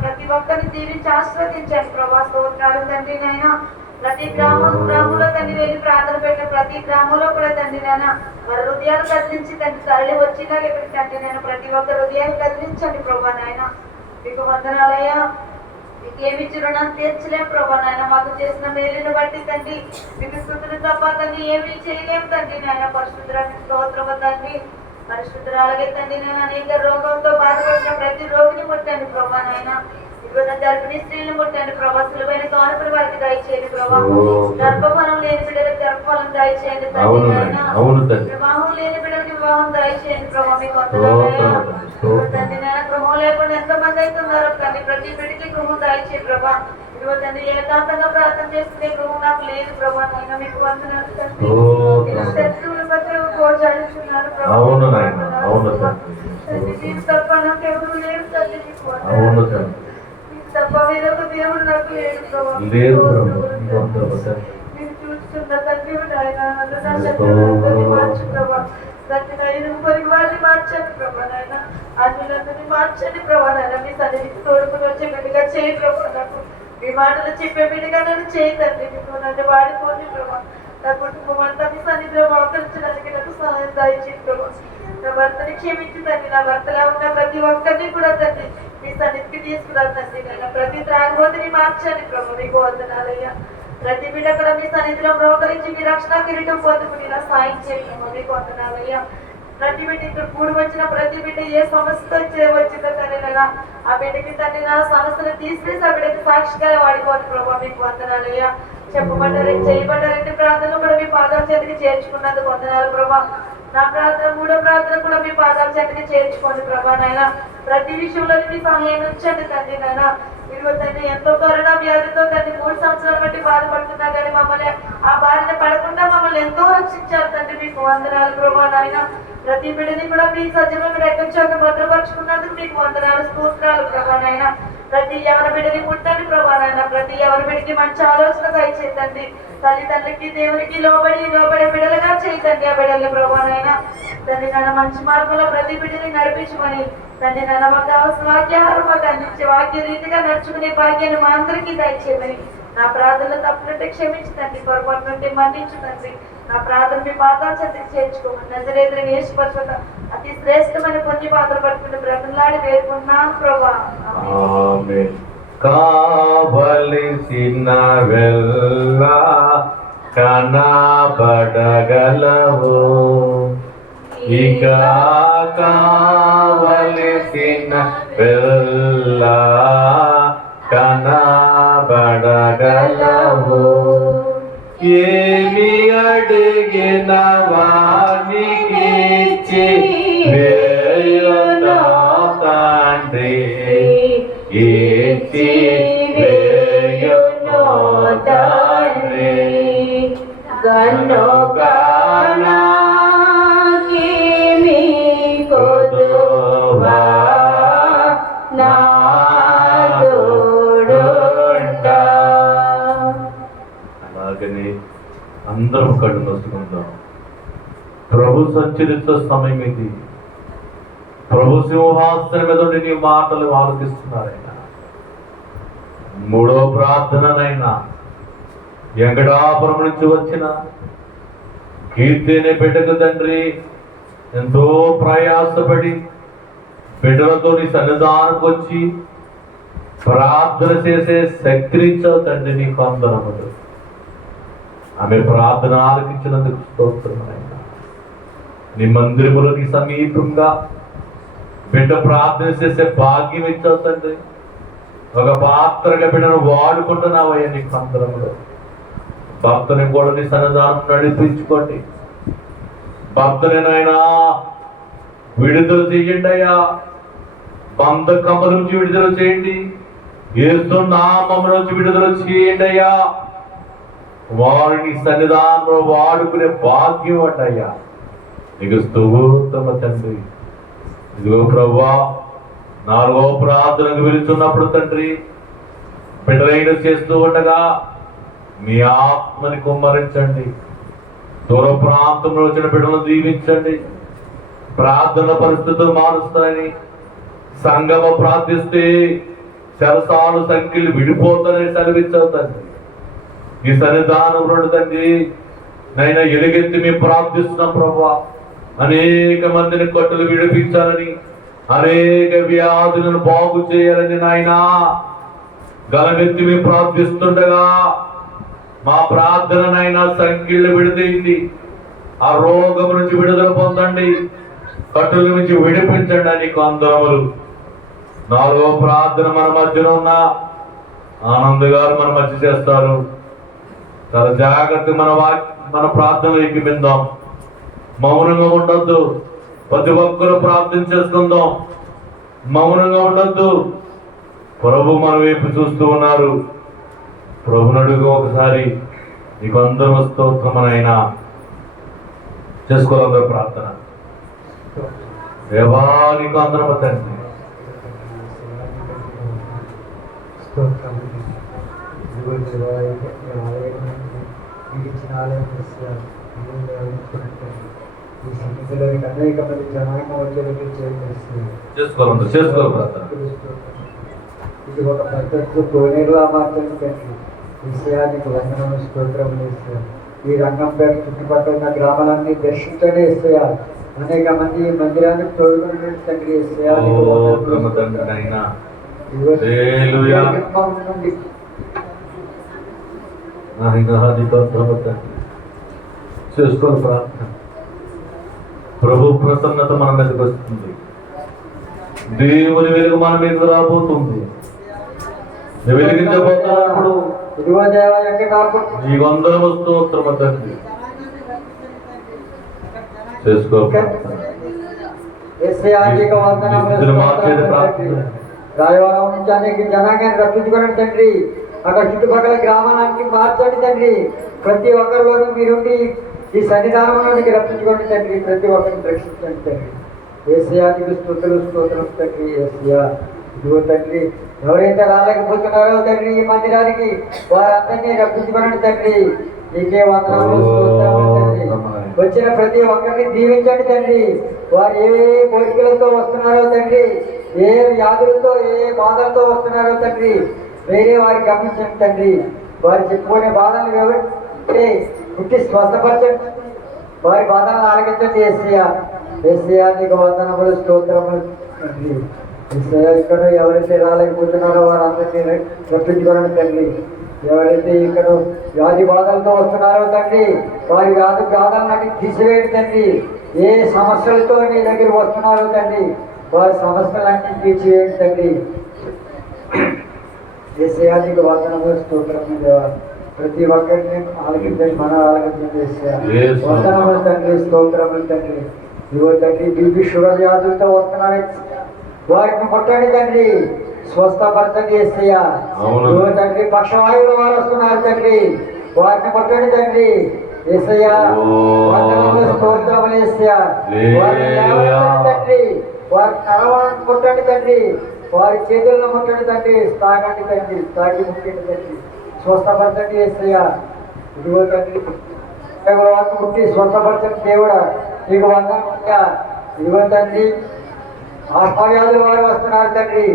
ప్రతి ఒక్కరిని దీవించి ఆశీర్వదించండి ప్రభా. స్తోత్రాలు తండ్రి నాయన. ప్రతి గ్రామంలో తండ్రి వెళ్ళి ప్రార్థన పెట్టిన ప్రతి గ్రామంలో కూడా తండ్రి నాయన వారి హృదయాలు కదిలించి తండ్రి తరలి వచ్చినా ఇక్కడికి తండ్రి నాయన ప్రతి ఒక్క హృదయాలు కదిలించండి ప్రభా నాయన. మీకు వందనాలయ్యా. మీకు ఏమి రుణం తీర్చలేం ప్రభా నాయన. మాకు చేసిన మేలుని బట్టి తండ్రి మీకు స్తుతులు తప్ప తండ్రి ఏమీ చేయలేం తండ్రి నాయన. పరిశుద్ధురానికి స్తోత్రము తండ్రి. పరిశుద్ధురాలకే తండ్రి నేను అనేక రోగంతో బాధపడిన ప్రతి రోగిని ముట్టండి ప్రభా నాయన. ఇదిగో నా గర్భిణీ స్త్రీలను ముట్టండి ప్రభా, సులువైన కానుకలు వారికి దయచేయండి ప్రభా, గర్భఫలం లేని బిడ్డలకు గర్భఫలం దయచేయండి తండ్రి నాయన, వివాహం లేని బిడ్డలకు వివాహం దయచేయండి ప్రభా, మీకు వందనాలయ్యా తండ్రి నాయన. గృహం లేకుండా ఎంతో మంది అయితే ఉన్నారో కానీ ప్రతి బిడ్డకి గృహం దయచేయండి ప్రభా. ఇదిగో తండ్రి ఏకాంతంగా ప్రార్థన చేసుకునే గృహం నాకు లేదు ప్రభా నాయన, మీకు వందనాలు తండ్రి. శత్రువుల మధ్య పోజాడుతున్నారు ప్రభా, తండ్రి మీరు తప్ప నాకు ఎవరు లేరు తండ్రి, మీకు వందనాలు. మీకు తప్ప వేరొక దేవుడు నాకు లేడు ప్రభా, మీరు చూస్తున్న తండ్రి నాయన. నా శత్రువులందరినీ మార్చు ప్రభా తండ్రి నాయన, పొరుగు వారిని మార్చండి ప్రభా నాయన, అన్యులందరినీ మార్చండి ప్రభా నాయన. మీ సన్నిధికి తోడుకుని వచ్చే బిడ్డగా చేయి ప్రభా, నాకు మీ మాటలు చెప్పే బిడ్డగా నన్ను చేయి తండ్రి, మీకు నన్ను వాడిపోండి ప్రభా. నా కుటుంబం అంతా మీ సన్నిధిలో మోకరించడానికి నాకు సహాయం దయచేయండి ప్రభా. నా భర్తని క్షమించి తండ్రి, నా భర్తలా ఉన్న ప్రతి ఒక్కరిని కూడా తండ్రి మీ సన్నిధికి తీసుకురా తండ్రి నాయన. ప్రతి త్రాగుబోతుని మార్చండి ప్రభా, మీకు వందనాలయ్యా. ప్రతి బిడ్డ కూడా మీ సన్నిధిలో మోకరించి మీ రక్షణ కిరీటం పొందుకుని నా సాయం చేయండి, మీకు వందనాలయ్యా. ప్రతి బిడ్డ ఇక్కడ కూడి వచ్చిన ప్రతి బిడ్డ ఏ సమస్యతో వచ్చిందో తండ్రి నాయన, ఆ బిడ్డకి తండ్రి నా సమస్యను తీసివేసి ఆ బిడ్డకి సాక్షిగా వాడిపోండి ప్రభా, మీకు వందనాలయ్యా. చెప్పబడ్డారు చేయబడ్డారంటే ప్రార్థన కూడా మీ పాదాల చేతికి చేర్చుకున్నందుకు వందనాలు ప్రభా. నా ప్రార్థన మూడో ప్రార్థన కూడా మీ పాదాల చేతికి చేర్చుకోండి ప్రభా నాయన. ప్రతి విషయంలో మీ సహాయం ఉంచండి తండ్రి నాయన. ఇదిగో తండ్రి ఎంతో కరోనా వ్యాధితో తండ్రి 3 సంవత్సరాల బట్టి బాధపడుతున్నా కానీ మమ్మల్ని ఆ బారిన పడకుండా మమ్మల్ని ఎంతో రక్షించారు తండ్రి, మీకు వందనాలు ప్రభా నాయన. ప్రతి బిడ్డని కూడా మీ సజీవంగా రెక్కచోక భద్రపరుచుకున్నందుకు మీకు వందనాలు, స్తోత్రాలు ప్రభా నాయన. ప్రతి ఎవరి బిడ్డని పుట్టండి ప్రభా నాయన, ప్రతి ఎవరి బిడ్డకి మంచి ఆలోచన దయచేయండి. తల్లిదండ్రులకి దేవునికి లోబడే బిడ్డలుగా చేయండి ఆ బిడ్డల్ని ప్రభా నాయన. తండ్రి నాన్న మంచి మార్గంలో ప్రతి బిడ్డని నడిపించమని తండ్రి నాన్న మాకు కావాల్సిన వాక్యాహారం మాకు అందించే వాక్య రీతిగా నడుచుకునే భాగ్యాన్ని మా అందరికీ దయచేయమని, నా ప్రార్థనలు తప్పులంటే క్షమించి తండ్రి, పొరపాటు నుండి మన్నించు తండ్రి. నా ప్రార్థన మీ పాదాల చెంతకి చేర్చుకోమని నజరేతుని యేసు పరిశుద్ధ అతి శ్రేష్టమైన పుణ్య పాత్ర పట్టుకుని బ్రతలాడి వేడుకున్నాను ప్రభా. కావలసిన వెళ్ళ కనబడగలవు, ఇక కావలసిన వెళ్ళ కనబడగలవు, ఏమి అడిగిన వానికి ఇచ్చి వేయునా తండ్రి, ఇచ్చి వేయునా తండ్రి. గనుగానాకిమి కొదువా నాదోడుండా. అలాగనే అందరం కళ్ళు మూసుకుందాం. ప్రభు సంచరిత సమయం ఇది. ప్రభు సింహాసనం మీద ఉండి నీ మాటలు ఆలోచిస్తున్నారైనా. మూడో ప్రార్థననైనా వెంకటాపురం నుంచి వచ్చిన కీర్తి అనే బిడ్డకు తండ్రి ఎంతో ప్రయాసపడి బిడ్డలతో నీ సన్నిధానికి వచ్చి ప్రార్థన చేసే శక్తినిచ్చావు తండ్రి, నీకు వందనములు. ఆమె ప్రార్థన ఆలకించినందుకు స్తోత్రమైనా. నీ మందిరములో నీ సమీపంగా బిడ్డ ప్రార్థన చేసే భాగ్యం ఇచ్చావు తండ్రి. ఒక పాత్రగా బిడ్డను వాడుకుంటున్నావయ్యా నీకు వందనములు. భక్తుని కూడా నీ సన్నిధానం నడిపించుకోండి. భక్తుని నాయనా విడుదల చేయండి అయ్యా, బంధకముల నుంచి విడుదల చేయండి, యేసు నామమున నుంచి విడుదల చేయండి అయ్యా. వారిని సన్నిధానంలో వాడుకునే భాగ్యం అంటయ్యా. నీకు స్తోత్రమ తండ్రి. ఇదిగో ప్రభువా, 4వ ప్రార్థనకు వెళుతున్నప్పుడు తండ్రి బిడ్డలైన చేస్తూ ఉండగా మీ ఆత్మని కుమ్మరించండి. దూర ప్రాంతంలో వచ్చిన బిడ్డలను దీవించండి. ప్రార్థన పరిస్థితులు మారుస్తాయని సంగమ ప్రార్థిస్తే శరసాలు సంఖ్యలు విడిపోతానని సెలవిచ్చావు తండ్రి. ఈ సన్నిధానంలో తండ్రి నైనా ఎలుగెత్తి మేము ప్రార్థిస్తున్నాం ప్రభా. అనేక మందిని కట్టులు విడిపించాలని, అనేక వ్యాధులను బాగు చేయాలని నాయనా గలమెత్తి మేము ప్రార్థిస్తుండగా మా ప్రార్థన నాయనా సంఖ్యలు విడదీయండి. ఆ రోగం నుంచి విడుదల పొందండి, కట్టుల నుంచి విడిపించండి. నీకు అందరములు. నాలుగో ప్రార్థన మన మధ్యలో ఉన్న ఆనంద్ గారు మన మధ్య చేస్తారు. చాలా జాగ్రత్త మన ప్రార్థన ఏకీపిందాం. మౌనంగా ఉండొద్దు. ప్రతి ఒక్కరూ ప్రార్థన చేసుకుందాం. మౌనంగా ఉండొద్దు. ప్రభు మన వైపు చూస్తూ ఉన్నారు. ప్రభునడుగు ఒకసారి నీకు అందరూ స్తోత్రమునైనా చేసుకోవాలందరూ ప్రార్థన. దేవా నీకు అందరూ తండ్రి అనేక మంది జనాంగం వచ్చేది చేసుకోవాలి ప్రార్థన. ఇది ఒక పెద్ద కోనేరులా మార్చండి తండ్రి. విషయానికి వందనము స్తోత్రములు ఇస్తారు. ఈ రంగంపేట చుట్టుపక్కల ఉన్న గ్రామాలన్నీ దర్శించండి ఇస్తారు. అనేక మంది ఈ మందిరానికి తోడుకుని తండ్రి చేసుకోవాలి ప్రార్థన. ప్రభు ప్రసన్నత మన మీదకి వస్తుంది. దేవుని వెలుగు మన మీదకి రాబోతుంది. వెలిగించబోతున్నప్పుడు ఇదిగో దేవ నీకు అందరూ స్తోత్రము తండ్రి. చేసుకో మార్చేది ప్రార్థన. రాయవారం నుంచి అనేక జనాంగాన్ని రక్షించుకోండి తండ్రి. అక్కడ చుట్టుపక్కల గ్రామాలన్నీ మార్చండి తండ్రి. ప్రతి ఒక్కరిలోనూ మీరుండి ఈ సన్నిధానంలోనికి రక్షించుకోండి తండ్రి. ప్రతి ఒక్కరిని రక్షించండి తండ్రి. ఏసయానికి స్తోత్రం తండ్రి. ఏసయా ఇదిగో తండ్రి, ఎవరైతే రాలేకపోతున్నారో తండ్రి ఈ మందిరానికి వారందరినీ రక్షించుకోండి తండ్రి. నీకే వందనాలు తండ్రి. వచ్చిన ప్రతి ఒక్కరిని దీవించండి తండ్రి. వారు ఏ కోరికలతో వస్తున్నారో తండ్రి, ఏ వ్యాధులతో ఏ బాధలతో వస్తున్నారో తండ్రి, వేరే వారికి గమనించండి తండ్రి. వారు చెప్పుకునే బాధలు ఎవరి పుట్టి స్వస్థపరచండి. వారి బాధలను ఆలకించండి. ఏసయ్యా నీకు వందనములు స్తోత్రములు తండ్రి. ఏసయ్యా ఇక్కడ ఎవరైతే రాలేకపోతున్నారో వారందరినీ రప్పించుకోండి తండ్రి. ఎవరైతే ఇక్కడ వ్యాధి బాధలతో వస్తున్నారో తండ్రి, వారి బాధలన్నీ తీసివేయండి తండ్రి. ఏ సమస్యలతో నీ దగ్గర వస్తున్నారో తండ్రి, వారి సమస్యలన్నీ తీసివేయండి తండ్రి. ఏసయ్యా నీకు వందనములు స్తోత్రములు దేవా. ప్రతి ఒక్కరిని ఆలకించండి, మన ఆలకించండి. వందనములు తండ్రి, స్తోత్రములు తండ్రి. ఇదిగో తండ్రి, బీపీ షుగర్ వ్యాధులతో వస్తున్నారని వారిని కొట్టండి తండ్రి, స్వస్థపరచండి. ఏసయ్యా ఇదిగో తండ్రి, పక్షవాయువుల వారు వస్తున్నారు తండ్రి, వారిని కొట్టండి తండ్రి. ఏసయ్యా వందనములు స్తోత్రములు. ఏసయ్యా వారిని తండ్రి, వారి నరవాళ్ళని కొట్టండి తండ్రి, వారి చేతులను ముట్టండి తండ్రి, తాగండి తండ్రి, తాగి ముట్టండి తండ్రి, స్వస్థపరచండి. ఏసయ్యా ఇదిగో తండ్రి, వారిని ముట్టి స్వస్థపరచండి దేవుడా. నీకు వందనముగా. ఇదిగో తండ్రి, ఆత్మవ్యాధుల వారు వస్తున్నారు తండ్రి,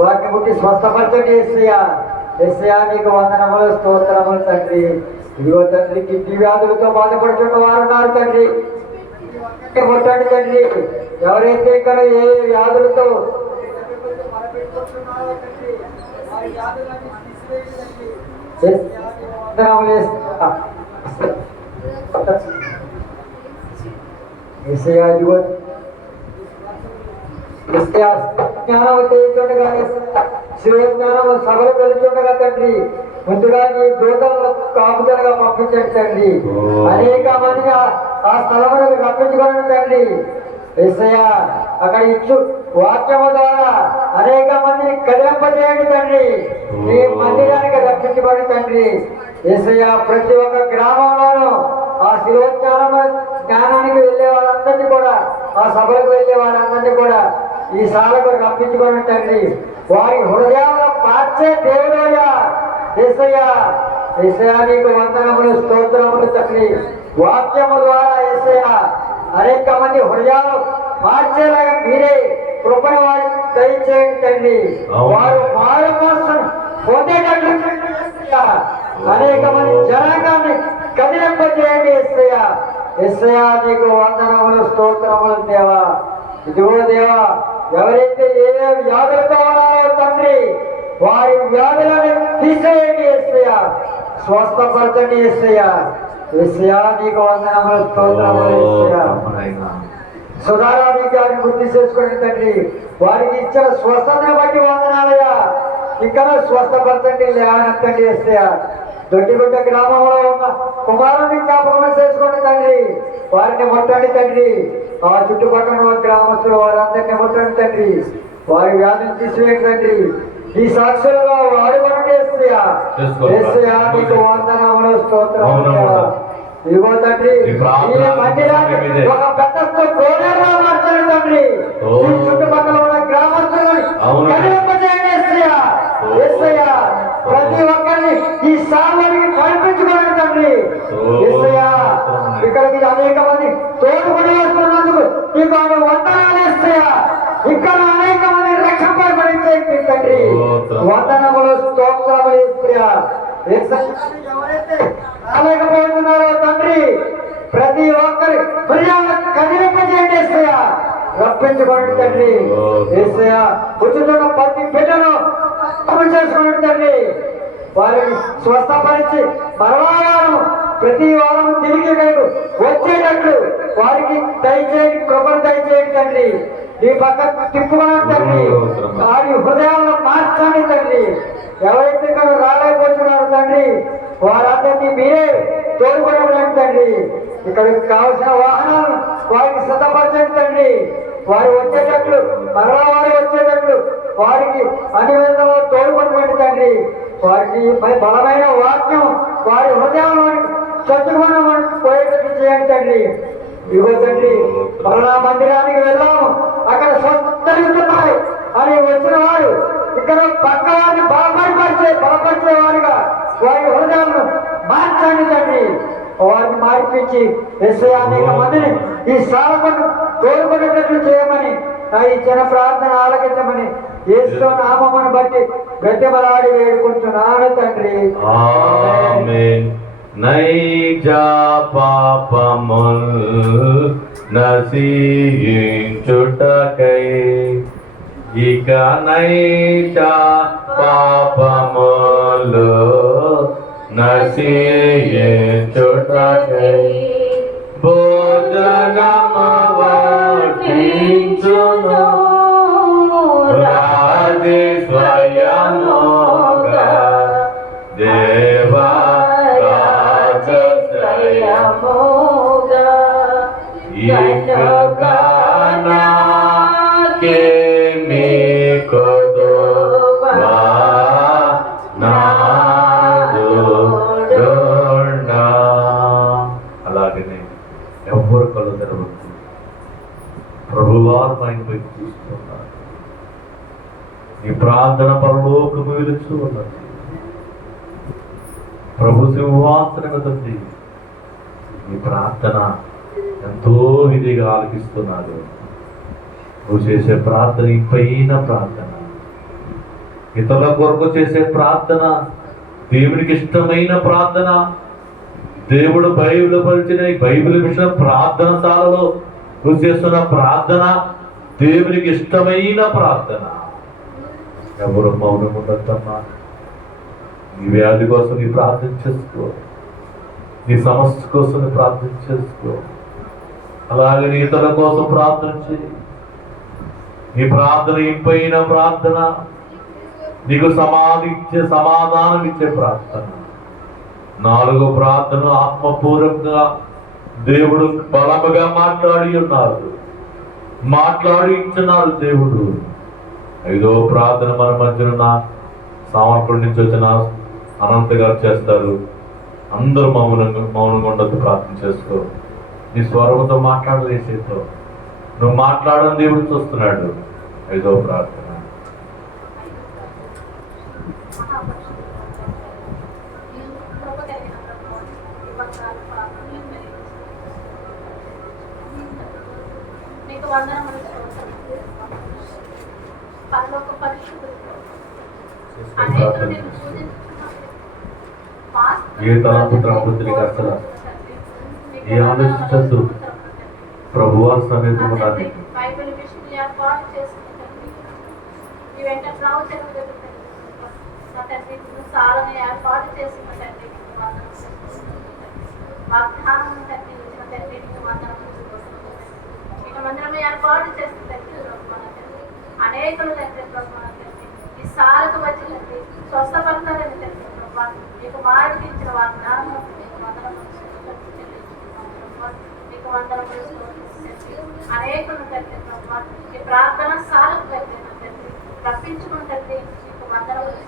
వారిని ముట్టి స్వస్థపరచండి. ఏసయ్యా నీకు వందనములు స్తోత్రములు తండ్రి. ఇదిగో తండ్రి, కిడ్నీ వ్యాధులతో బాధపడుతున్న వారు ఉన్నారు తండ్రి, ముట్టండి తండ్రి. ఎవరైతే ఇక్కడ ఏ వ్యాధులతో జ్ఞానం చేస్తుండగా, శివజ్ఞానం సభలు వెళ్తుండగా తండ్రి, ముందుగా నీ దూతలను కాపుదలుగా పంపించండి తండ్రి. అనేక మందిని ఆ స్థలములకు రప్పించుకోండి తండ్రి. ఏసయ్యా అక్కడ ఇచ్చు వాక్యము ద్వారా అనేక మందిని కదిలింపజేయండి తండ్రి. ఈ మందిరానికి రప్పించుకోండి తండ్రి. ఏసయ్యా ప్రతి ఒక్క గ్రామంలోనూ ఆ జ్ఞానానికి వెళ్ళే వాళ్ళందరినీ కూడా, ఆ సభలకు వెళ్ళే వాళ్ళందరినీ కూడా ఈ సాలకు రప్పించుకోండి తండ్రి. వారి హృదయాలను మార్చే దేవుడయ్యా. ఏసయ్యా నీకు వందనములు స్తోత్రములు తండ్రి. వాక్యము ద్వారా ఏసయ్యా అనేక మంది హృదయాలు మార్చేలాగా మీరే కృపను వారికి దయచేయండి తండ్రి. వారు మారు కోసం పొందేటట్లు అనేక మంది జనాంగాన్ని కదిలింపజేయండి. ఏసయ్యా నీకు వందనములు స్తోత్రములు దేవా. ఇదిగో దేవా, ఎవరైతే ఏ వ్యాధులతో ఉన్నారో తండ్రి, వారి వ్యాధులను తీసేయండి. ఏసయ్యా స్వస్థపరచండి. ఏసయ్యా నీకు వందనములు స్తోత్రములు. సుధారాణి గారిని గుర్తు చేసుకోండి తండ్రి. వారికి ఇచ్చిన స్వస్థతను బట్టి వందనాలయ్యా. ఇక్కడ స్వస్థపరచండి, లేవనెత్తండి యేసయ్యా. దొడ్డిగుడ్డ గ్రామంలో ఉన్న కుమారుని జ్ఞాపకం చేసుకోండి తండ్రి. వారిని ముట్టండి తండ్రి. ఆ చుట్టుపక్కల ఉన్న గ్రామస్తులు వారందరినీ ముట్టండి తండ్రి. వారి వ్యాధిని తీసివేయండి తండ్రి. ఈ సాక్షులుగా వాడుకోండి యేసయ్యా. యేసయ్యా నీకు వందనములు, స్తోత్రములు. ఇదిగో తండ్రి, ఈ మందిరాన్ని ఒక పెద్ద కోనేరుగా మార్చండి తండ్రి. ఈ చుట్టుపక్కల ఉన్న గ్రామస్తులను కనిపింపజేయండి యేసయ్యా. యేసయ్యా ప్రతి ఒక్కరిని ఈ సామానికి కనిపించుకోండి తండ్రి. యేసయ్యా ఇక్కడికి అనేక మంది తోడుపడి వస్తున్నందుకు నీకు వందనాలు యేసయ్యా. ఇక్కడ అనేక మంది రక్షింపబడి తండ్రి. వందనములు, స్తోత్రములు యేసయ్యా. ఎవరైతే రాలేకపోతున్నారో తండ్రి, ప్రతి ఒక్కరి హృదయాలను కదిలింపజేయండి యేసయ్యా. రప్పించుకోండి తండ్రి. యేసయ్యా కూర్చున్న ప్రతి బిడ్డను అమలు చేసుకోండి తండ్రి. వారిని స్వస్థపరిచి మరవారం ప్రతి వారం తిరిగి వచ్చేటట్లు వారికి దయచేయండి, కృపను దయచేయండి తండ్రి. ఈ పక్క తిప్పుకోండి తండ్రి. వారి హృదయాలను మార్చండి తండ్రి. ఎవరైతే ఇక్కడ రాలేకపోతున్నారు తండ్రి, వారందరినీ మీరే తోడుకోవడం తండ్రి. ఇక్కడికి కావలసిన వాహనాలను వారికి సిద్ధపరచండి తండ్రి. వారు వచ్చేటట్లు, మరలా వారు వచ్చేటట్లు వారికి అన్ని విధంగా తోడుపడకండి తండ్రి. వారికి బలమైన వాక్యం వారి హృదయంలోని చదువుకున్న పోయేటట్లు చేయండి తండ్రి. ఇదిగో తండ్రి, మరలా మందిరానికి వెళ్ళాము, అక్కడ స్వస్థలున్నాయి అని వచ్చిన వారు ఇక్కడ పక్క వారిని బలపరిచే వారిగా వారి హృదయాలను మార్చండి తండ్రి. వారిని మార్పించి యేసయ్యా అనేక మందిని ఈ సాలకును తోడుకునేటట్లు చేయమని నా ఈ చిన్న ప్రార్థన ఆలకించమని యేసు నామమును బట్టి బ్రతిమలాడి వేడుకుంటున్నాను తండ్రి. ఆమేన్. నైజా పాపముల్ నశించుటకై ఇక నైజా పాపములు నశించుటకై భోజనము వడ్డించును రాజి స్వయముగా దేవా అలాగనే ఎవరు కళ్ళు తెరవచ్చు. ప్రభువారు ఆయన వైపు చూస్తున్నారు. ఈ ప్రార్థన పరలోకము వెలుచు ఉన్నది. ప్రభు సింహాసనం ఎదుటి ఈ ప్రార్థన ఎంతో విధిగా ఆలకిస్తున్నాడు. నువ్వు చేసే ప్రార్థన ఇంపైన ప్రార్థన, ఇతరుల కొరకు చేసే ప్రార్థన, దేవునికి ఇష్టమైన ప్రార్థన, దేవుడు బైబిల్ మిషన్ ప్రార్థనశాలలో నువ్వు చేస్తున్న ప్రార్థన దేవునికి ఇష్టమైన ప్రార్థన. ఎవరు మౌనం ఉండద్దమ్మా. నీ వ్యాధి కోసం నీ ప్రార్థన చేసుకో, నీ సమస్య కోసం నీ ప్రార్థన చేసుకో. అలాగే నీ ఇతరుల కోసం ప్రార్థన చేయి. నీ ప్రార్థన ఇంపైన ప్రార్థన, నీకు సమాధానం ఇచ్చే ప్రార్థన. 4 ప్రార్థన ఆత్మపూర్వకంగా దేవుడు బలముగా మాట్లాడి ఇచ్చున్నారు దేవుడు. 5వ ప్రార్థన మన మధ్యన సామర్పణ నుంచి వచ్చిన అనంత గారు చేస్తారు. అందరూ మౌనంగా ఉండద్దు, ప్రార్థన చేసుకో. నీ స్వరంతో మాట్లాడలేసేతో నువ్వు మాట్లాడని దేవుడు చూస్తున్నాడు. 5వ ప్రార్థన. ఏ తలంపు రాబోతుంది అసలు ఏ ఆలోచించద్దు. ప్రభువారి సమేతం ఉండాలి. మందిరమే అనేకులు తండ్రి ప్రభా తండ్రి ఈ సాలకు వచ్చి తండ్రి స్వస్థపడతారని తండ్రి ప్రభా నీకు మాటకి ఇచ్చిన వాగ్దానం నీకు వందనములు చెల్లించుకుంటున్నాం ప్రభా నీకు వందనములు తండ్రి అనేకులు తండ్రి ప్రభా ఈ ప్రార్థన సాలకు తండ్రి రప్పించుకుంటుంది నీకు వందనములు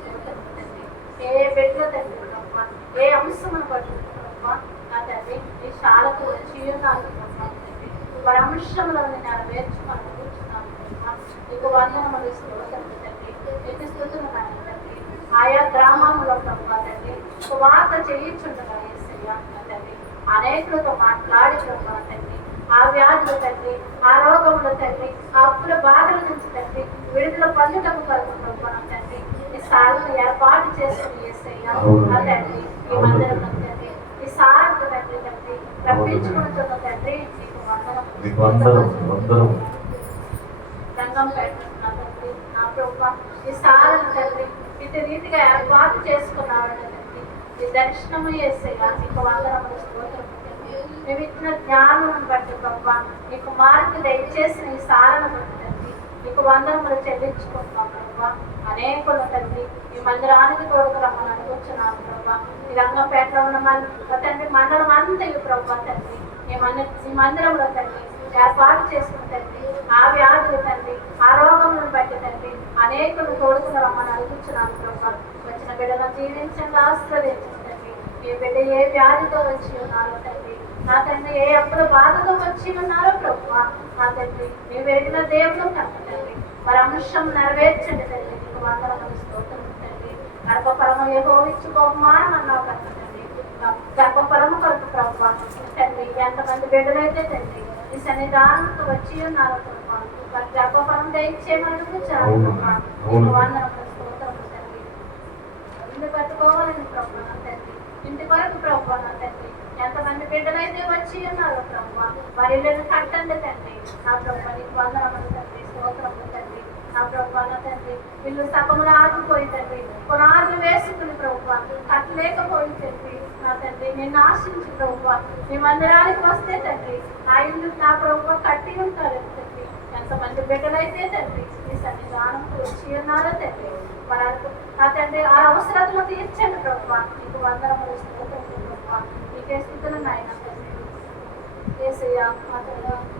తండ్రి ఏ బిడ్డ తండ్రి ప్రభా ఏ అంశమును పడుతుంది ప్రభా నా తండ్రి ఈ శాలకు వచ్చి నాకు ప్రభా తండ్రి వారి అంశంలోని నెరవేర్చుకొని కూర్చున్నాను ప్రభా నీకు వందనములు తండ్రి నీకు స్తుతులు తండ్రి ఆయా గ్రామంలో ప్రభా తండ్రి వార్త చేయించుండగా యేసయ్య తండ్రి అనేకులతో మాట్లాడి ప్రభా తండ్రి ఆ వ్యాధులు తండ్రి ఆ రోగములు తండ్రి ఆ అప్పుల బాధల నుంచి తండ్రి విడుదల పొందుటకు కలుగుతున్నాం తండ్రి ఈ సాలను ఏర్పాటు చేసుకుని యేసయ్య ఆ తండ్రి ఈ మందిరంలో తండ్రి ఈ సాలకు తండ్రి తండ్రి రప్పించుకుంటున్న తండ్రి నీకు వందనం రంగం పెట్టుకున్నా తండ్రి నా ప్రభు ఈ సాలను తండ్రి ఇది రీతిగా ఏర్పాటు చేసుకున్నాడు తండ్రి ఈ దర్శనము యేసయ్య నీకు వందనములు స్తోత్రం మేము ఇచ్చిన జ్ఞానం బట్టి ప్రభా నీకు మార్పు దయచేసిన ఈ సారను బట్టి తండ్రి నీకు వందనములు చెల్లించుకుంటున్నాం ప్రభా అనేకులు తండ్రి ఈ మందిరానికి తోడుకు రమ్మని అనుకుంటున్నాను ప్రభా ఈ రంగంపేటలో ఉన్న తండ్రి మండలం అంతా ప్రభా తండ్రి ఈ మందిరంలో తండ్రి ఏర్పాటు చేసుకున్న తండ్రి ఆ వ్యాధులు తండ్రి ఆ రోగములను బట్టి తండ్రి అనేకులు తోడుకు రమ్మని అనుకుంటున్నాను ప్రభా వచ్చిన బిడ్డలను జీవించండి ఆశ్రయించండి తండ్రి ఏ బిడ్డ ఏ వ్యాధితో వచ్చి ఉన్నారో తండ్రి నా తండ్రి ఏ అప్పుల బాధతో వచ్చి ఉన్నారో ప్రభు నా తండ్రి మేము వెలిగిన దేవుడు కనుక తండ్రి మరి అంశం నెరవేర్చండి తండ్రి నీకు వందనములు స్తోత్రం తండ్రి గర్భఫలము యెహోవాయిచ్చు బహుమానం అన్నావు కనుక తండ్రి గర్భఫలము కొరకు ప్రభు తండ్రి ఎంతమంది బిడ్డలైతే తండ్రి ఈ సన్నిధానంతో వచ్చి ఉన్నారో ప్రభు వారి గర్భఫలం దయచేయమని కూర్చారు ప్రభు నీకు వందనములు స్తోత్రం తండ్రి ఇల్లు కట్టుకోవాలని ప్రభు నా తండ్రి ఇంటి వరకు ప్రభు నా తండ్రి ఎంతమంది బిడ్డలైతే వచ్చి ఉన్నారో ప్రభు వారి ఇళ్ళని కట్టండి తండ్రి నా ప్రభు నీకు వందనములు తండ్రి స్తోత్రములు తండ్రి నా ప్రభు నా తండ్రి ఇల్లు సగములు ఆగిపోయి తండ్రి పునాదులు వేసుకుని ప్రభు కట్టలేకపోయి తండ్రి నా తండ్రి నిన్ను ఆశించి ప్రభు నీ మందిరానికి వస్తే తండ్రి ఆ ఇల్లు నా ప్రభు కట్టి ఉంటారు తండ్రి ఎంతమంది బిడ్డలైతే తండ్రి నీ సన్నిధానంతో వచ్చి ఉన్నారో తండ్రి వారు నా తండ్రి ఆ అవసరాలను తీర్చండి ప్రభు నీకు వందనములు స్తోత్రములు ప్రభు నీకే స్థితులు నాయన తండ్రి యేసయ్య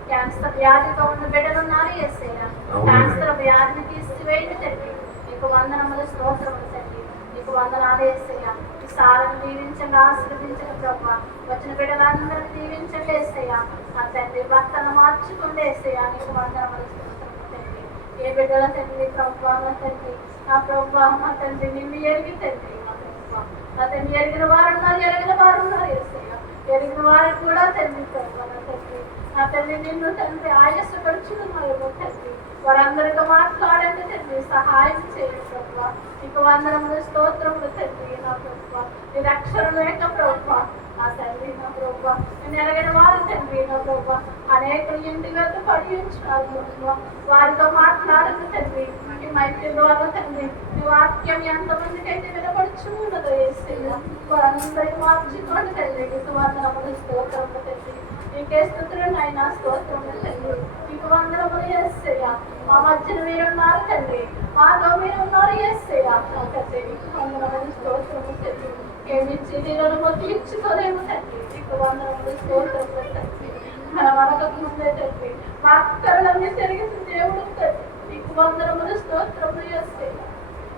క్యాన్సర్ వ్యాధితో ఉన్న బిడ్డలు ఉన్నారు యేసయ్య క్యాన్సర్ వ్యాధిని తీసివేయండి తండ్రి నీకు వందనములు స్తోత్రములు తండ్రి నీకు వందనాలు యేసయ్య ఈ సాలను దీవించండి ఆశీర్వదించండి ప్రభు వచ్చిన బిడ్డలందరూ దీవించండి యేసయ్య నా తండ్రి భర్తను మార్చుకుంటే యేసయ్య నీకు వందనములు స్తోత్రములు తండ్రి ఏ బిడ్డల తండ్రి ప్రభు నా తండ్రి నా ప్రభు నా తండ్రి నిన్ను ఎరిగి తండ్రి నా ప్రభు నా తండ్రి ఎరిగిన వారు ఉన్నారు ఎరిగిన వారు ఉన్నారు యేసయ్య ఎరిగిన వారికి కూడా తండ్రి ప్రభు నా తండ్రి నా తండ్రి నిన్ను తండ్రి ఆయాసపడుచున్నారు తండ్రి వారందరితో మాట్లాడండి తండ్రి సహాయం చేయండి ప్రభు నీకు వందనములు స్తోత్రములు తండ్రి నా ప్రభు నీ రక్షణ లేక ప్రభు నా తండ్రి నా ప్రభు నేను ఎరగిన వారు తండ్రి నా ప్రభు అనేకులు ఇంటి వద్ద పడి ఉంచున్నారు ప్రభు వారితో మాట్లాడండి తండ్రి ఈ మైత్రి ద్వారా తండ్రి నీ వాక్యం ఎంతమందికి అయితే వినపడుచు ఉన్నదో యేసయ్య వారందరికీ మార్చుకోండి తండ్రి నీకు వందనములు స్తోత్రములు తండ్రి నీకే స్తుతులు నాయన స్తోత్రములు తండ్రి నీకు వందనములు యేసయ్య మా మధ్యన మీరు ఉన్నారు తండ్రి మాతో మీరు ఉన్నారు యేసయ్య తండ్రి నీకు వందనములు స్తోత్రములు తండ్రి ఏమిచ్చి నీళ్ళను తీర్చుకోలేము తండ్రి నీకు వందనములు స్తోత్రములు తండ్రి మనం అనకముందే తండ్రి మా అక్కర్లన్నీ తిరిగిన దేవుడు తండ్రి నీకు వందనములు స్తోత్రములు యేసయ్య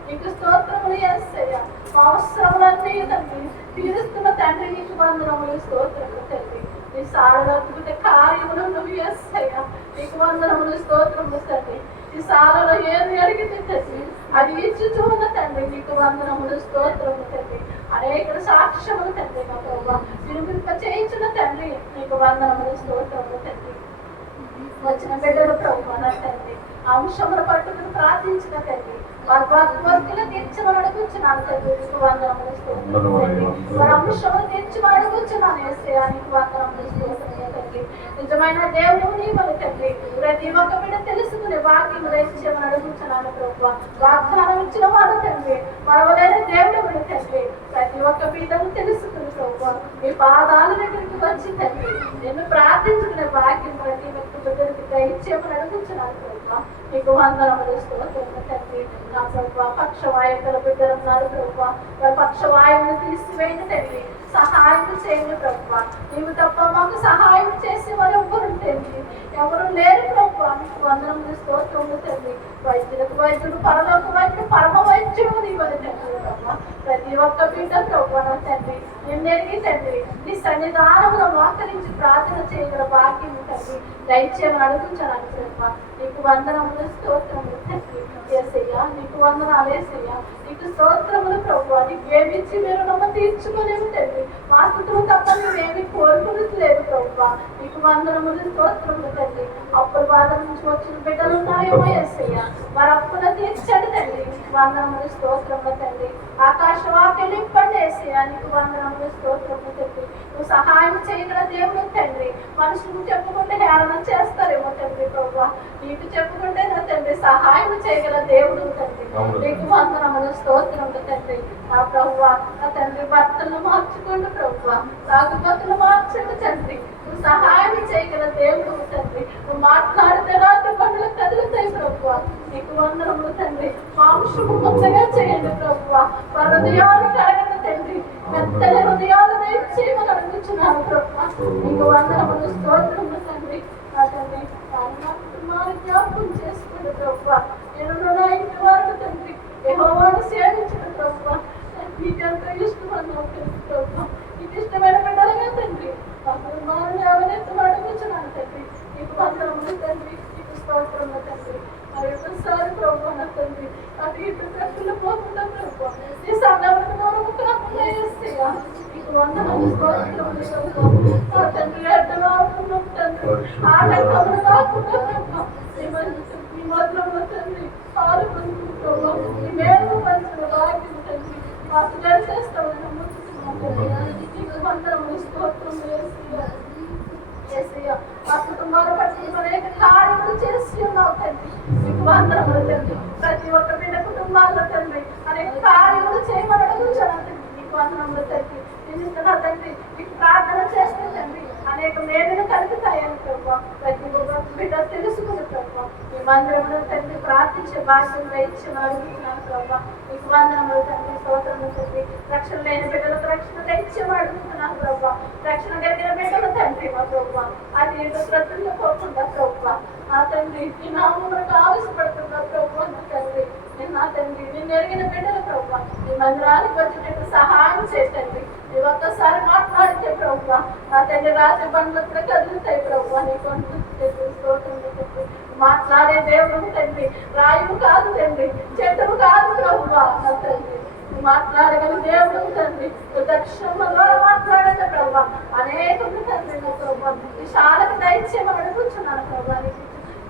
నీకు స్తోత్రములు యేసయ్య మా అవసరములన్నీ తండ్రి తీరుస్తున్న తండ్రి నీకు వందనములు స్తోత్రములు తండ్రి నీ సారలు అద్భుత కార్యములు నువ్వు యేసయ్య నీకు వందనములు స్తోత్రములు తండ్రి ఈ సాలలో ఏది అడిగింది తండ్రి అది ఇచ్చుచూ ఉన్న తండ్రి నీకు వందనములు స్తోత్రములు తండ్రి అనేక సాక్ష్యములు తండ్రి నా ప్రభు నిరూపింప చేయించిన తండ్రి నీకు వందనములు స్తోత్రములు తండ్రి వచ్చిన బిడ్డలు ప్రభు నా తండ్రి అంశములు పట్టుకుని ప్రార్థించిన తండ్రి వారి వర్కులు తీర్చమని అడుగుచున్నాను తండ్రి నీకు వందనములు స్తోత్రములు తండ్రి వారి అంశములు తీర్చమని అడుగుచున్నాను యేసయ్య నీకు వందనములు స్తోత్రములు తండ్రి నిజమైన దేవుడు నీవని తండ్రి ప్రతి ఒక్క బిడ్డ తెలుసుకుని వాక్యము దయచేయమని అడుగుచున్నాను ప్రభు వాగ్దానం ఇచ్చిన వాడు తండ్రి మరవలేని దేవుడు తండ్రి ప్రతి ఒక్క బిడ్డను తెలుసుకుని ప్రభు మీ పాదాల దగ్గరికి వచ్చి తండ్రి నిన్ను ప్రార్థించుకునే వాక్యం ప్రతి ఒక్క బిడ్డకి దయచేయమని అడుగుచున్నాను ప్రభు నీకు వందనములు స్తోత్రములు తండ్రి. నా ప్రభు పక్షవాయువుల బిడ్డలు ఉన్నారు ప్రభు, వారి పక్షవాయువును తీసివేయండి తండ్రి, సహాయం చేయండి ప్రభు. నీవు తప్ప మాకు సహాయం చేసే వారు ఎవరు తండ్రి, ఎవరు లేరు ప్రభు. నీకు వందనములు స్తోత్రములు తండ్రి. వైద్యులకు వైద్యుడు, పరలోక వైద్యుడు, పరమ వైద్యుడు నీవని తండ్రి ప్రభు. ప్రతి ఒక్క బిడ్డ ప్రభు నా తండ్రి నిన్నెరిగి తండ్రి నీ సన్నిధానంలో మోకరించి ప్రార్థన చేయగల భాగ్యం తండ్రి దయచేయమని అడుగుతున్నాను ప్రభు. నీకు వందనములు స్తోత్రములు తండ్రి. యేసయ్యా నీకు వందనాలు యేసయ్యా, నీకు స్తోత్రములు ప్రభు. నీకు ఏమిచ్చి మీరు నమ్మ తీర్చుకోలేము తండ్రి, మా స్థుతులు తప్ప నువ్వేమి కోరుకులేదు ప్రభు. నీకు వందనములు స్తోత్రములు తండ్రి. అప్పుల బాధ నుంచి వచ్చిన బిడ్డలు ఉన్నారేమో యేసయ్యా, వారి అప్పుల తీర్చండి తండ్రి. నీకు వందనములు స్తోత్రములు తండ్రి. ఆకాశవాక్యం ఇప్పండి యేసయ్యా, నీకు వందనములు స్తోత్రములు తండ్రి. నువ్వు సహాయం చేయగల దేవుడు తండ్రి. మనుషులకు చెప్పుకుంటే హేళన చేస్తారేమో తండ్రి ప్రభు, నీకు చెప్పుకుంటే నా తండ్రి సహాయం చేయగల దేవుడు తండ్రి. నీకు వందనములు స్తోత్రములు తండ్రి. నా ప్రభువ నా తండ్రి భర్తలను మార్చుకోండి ప్రభువ, తాగుబోతులు మార్చండి తండ్రి. నువ్వు సహాయం చేయగల దేవుడు తండ్రి. నువ్వు మాట్లాడితే రాత్రి పనులు కదులుతాయి ప్రభువ. నీకు వందనములు తండ్రి. మాంసము కొత్తగా చేయండి ప్రభువ, వారి హృదయాలు కడగండి తండ్రి. మెత్తని హృదయాలను ఇచ్చేయమని అడుగుతున్నాను ప్రభువ. నీకు వందనములు స్తోత్రములు తండ్రి. నా తండ్రి నా కుటుంబాన్ని జ్ఞాపకం చేసుకోండి ప్రభువ. నేను నా ఇంటి వారు తండ్రి యెహోవాను సేవించండి ప్రభువ. నీకెంతో ఇష్టమన్నావు తెలుసు ప్రభువ. నీకు ఇష్టమైన బిడ్డలుగా తండ్రి మా కుటుంబాన్ని ఎవరెత్తు అడుగుతున్నాను తండ్రి. నీకు వందనములు తండ్రి. నీకు స్తోత్రములు తండ్రి. మరి ఒకసారి ప్రభు నా తండ్రి అటు ఇటు ఖర్చులు పోకుండా ప్రభు నీ సన్నవరకు నోరు కాకుండా చేస్తేయా నీకు వందనములు స్తోత్రములు ప్రభు. నా తండ్రి అడ్డలో అవుతున్నాం తండ్రి, ఆటంకములు కాకుండా ప్రభు నీ మధురములు తండ్రి ఆరుకుంటుంది ప్రభు. నీ మేలు పంచిన భాగ్యం తండ్రి మాకు చేస్తామని నమ్ముతున్నాం తండ్రి. నీకు వందనములు స్తోత్రములు యేసయ్యా. ఆ కుటుంబాల పట్ల అనేక కార్యములు చేసి ఉన్నావు తండ్రి. నీకు వందనములు తండ్రి. ప్రతి ఒక్క బిడ్డ కుటుంబాల్లో తండ్రి అనేక కార్యములు చేయమని అడుగుతున్నాను తండ్రి. నీకు వందనములు తండ్రి. నేను ఇస్తున్నా తండ్రి, నీకు ప్రార్థన చేస్తే తండ్రి అనేక మేలులు కలుగుతాయని ప్రభు. ప్రతి ఒక్క బిడ్డ తెలుసుకుని ప్రభు ఈ మందిరంలో తండ్రి ప్రార్థించే భాగ్యంలో ఇచ్చిన అడుగుతున్నాను ప్రభు. నీకు వందనములు తండ్రి. స్తోత్రములు తండ్రి. రక్షణ లేని బిడ్డలకు రక్షణ దయచేయమని అడుగుతున్నాను ప్రభు. రక్షణ కలిగిన బిడ్డలు తండ్రి మా ప్రభు అది ఏదో ప్రతుల్లో పోకుండా ప్రభు నా తండ్రి ఈ నామములకు ఆవశ్యపడుతున్నా ప్రభు నా తండ్రి. నేను నా తండ్రి నేను ఎరిగిన బిడ్డలు ప్రభు ఈ మందిరానికి వచ్చేటట్టు సహాయం చేయండి. నువ్వు ఒక్కసారి మాట్లాడితే ప్రభు నా తండ్రి రాజు బండ్లు కూడా కదులుతాయి ప్రభు. నీ కొంత తండ్రి మాట్లాడే దేవుడు తండ్రి, రాయువు కాదు తండ్రి, చెట్టువు కాదు ప్రభు నా తండ్రి. మాట్లాడగల దేవుడు తండ్రి, దక్షిణంలో మాట్లాడండి ప్రభు. అనేకులు తండ్రి నా ప్రభు ఈ శాలకు దయచేయమని అడుగుతున్నాను ప్రభు.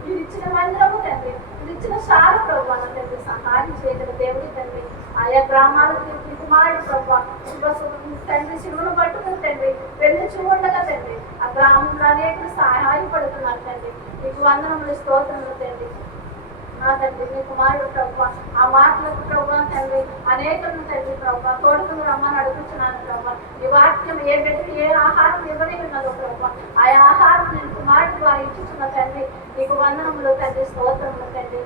మీరు ఇచ్చిన మందిరము తండ్రి, మీరు ఇచ్చిన శాల ప్రభు నా తండ్రి సహాయం చేయగల దేవుడు తండ్రి. ఆయా గ్రామాలకు కుమారుడు ప్రభు తండ్రి శివును పట్టుకుని తండ్రి వెళ్ళి చూడగా తండ్రి ఆ గ్రామంలో అనేకులు సహాయపడుతున్నారు తండ్రి. నీకు వందనములు స్తోత్రములు తండ్రి. నా తండ్రి నీ కుమారుడు ప్రభు ఆ మాటలకు ప్రభు తండ్రి అనేకులను తండ్రి ప్రభు తోడుకుని రమ్మని అడుగుతున్నాను ప్రభు. ఈ వాక్యం ఏ బిడ్డకి ఏ ఆహారం ఇవ్వని ఉన్నదో ప్రభు ఆ ఆహారం నేను కుమారుడు ద్వారా ఇచ్చుచున్న తండ్రి. నీకు వందనములు తండ్రి. స్తోత్రములు తండ్రి.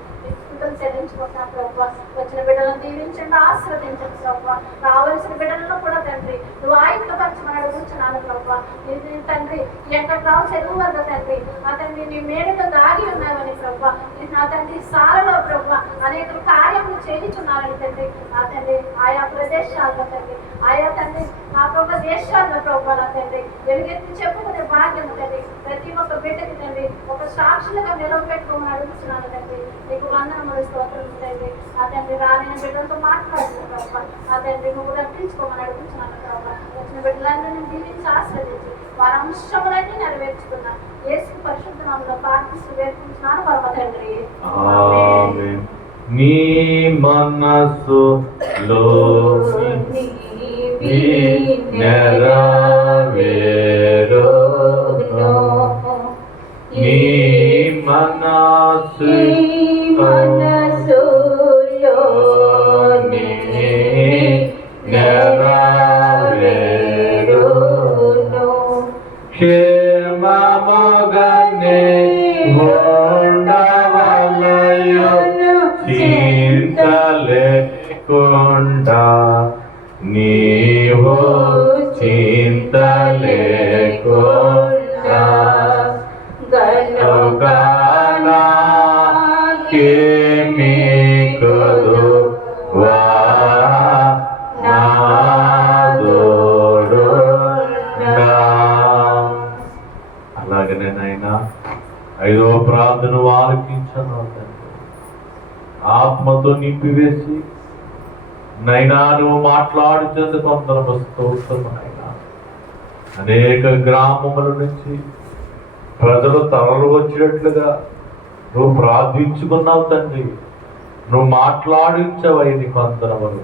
స్థుతులు చెల్లించుకుంటున్నా ప్రభు. వచ్చిన బిడ్డలను దీవించండి, ఆశీర్వదించండి ప్రభు. రావాల్సిన బిడ్డలను కూడా తండ్రి నువ్వు ఆయుక్తపరచమని అడుగుతున్నాను ప్రభు. నీ తండ్రి ఎంకట్రావు చెరువు వద్ద తండ్రి నా తండ్రి నీ మేలుతో దాగి ఉన్నావని ప్రభు. నా తండ్రి సారలో ప్రభు అనేక కార్యములు చేయించున్నారని తండ్రి నా తండ్రి ఆయా ప్రదేశాల్లో తండ్రి ఆయా తండ్రి నా ప్రభు దేశాల్లో ప్రభు నా తండ్రి వెలుగెత్తి చెప్పుకునే భాగ్యం తండ్రి ప్రతి ఒక్క బిడ్డకి తండ్రి ఒక సాక్షులుగా నిలవబెట్టుకోమని అడుగుతున్నాను తండ్రి. నీకు వందనములు స్తోత్రం తండ్రి. నా తండ్రి రాలేని బిడ్డలతో మాట్లాడుతున్న ప్రభు నా తండ్రి నువ్వు రప్పించుకోమని అడుగుతున్నాను ప్రభు. వచ్చిన బిడ్డలందరినీ దీవించి ఆశ్రదించి వారి అంశములన్నీ నెరవేర్చుకున్నాను. యేసు పరిశుద్ధ నామములో ప్రార్థిస్తూ వేడుకుంటున్నాను పరమ తండ్రి. ఆమేన్. నీ మనస్సులో నెరవేరును. నీ మనస్సులో నెరవేరును. క్షేమముగానే ఉండవలయు చింత లేకుండా గనుగా నాకేమీ కొదువా నాదోడుగా. అలాగనే నాయనా 5వ ప్రార్థన ఆలకించను తండ్రి. ఆత్మతో నింపివేసి నైనా నువ్వు మాట్లాడుతున్నందుకు అందరం స్తోత్రం నాయనా. అనేక గ్రామముల నుంచి ప్రజలు తరలు వచ్చినట్లుగా నువ్వు ప్రార్థించుకున్నావు తండ్రి. నువ్వు మాట్లాడించవై నీకు అందరములు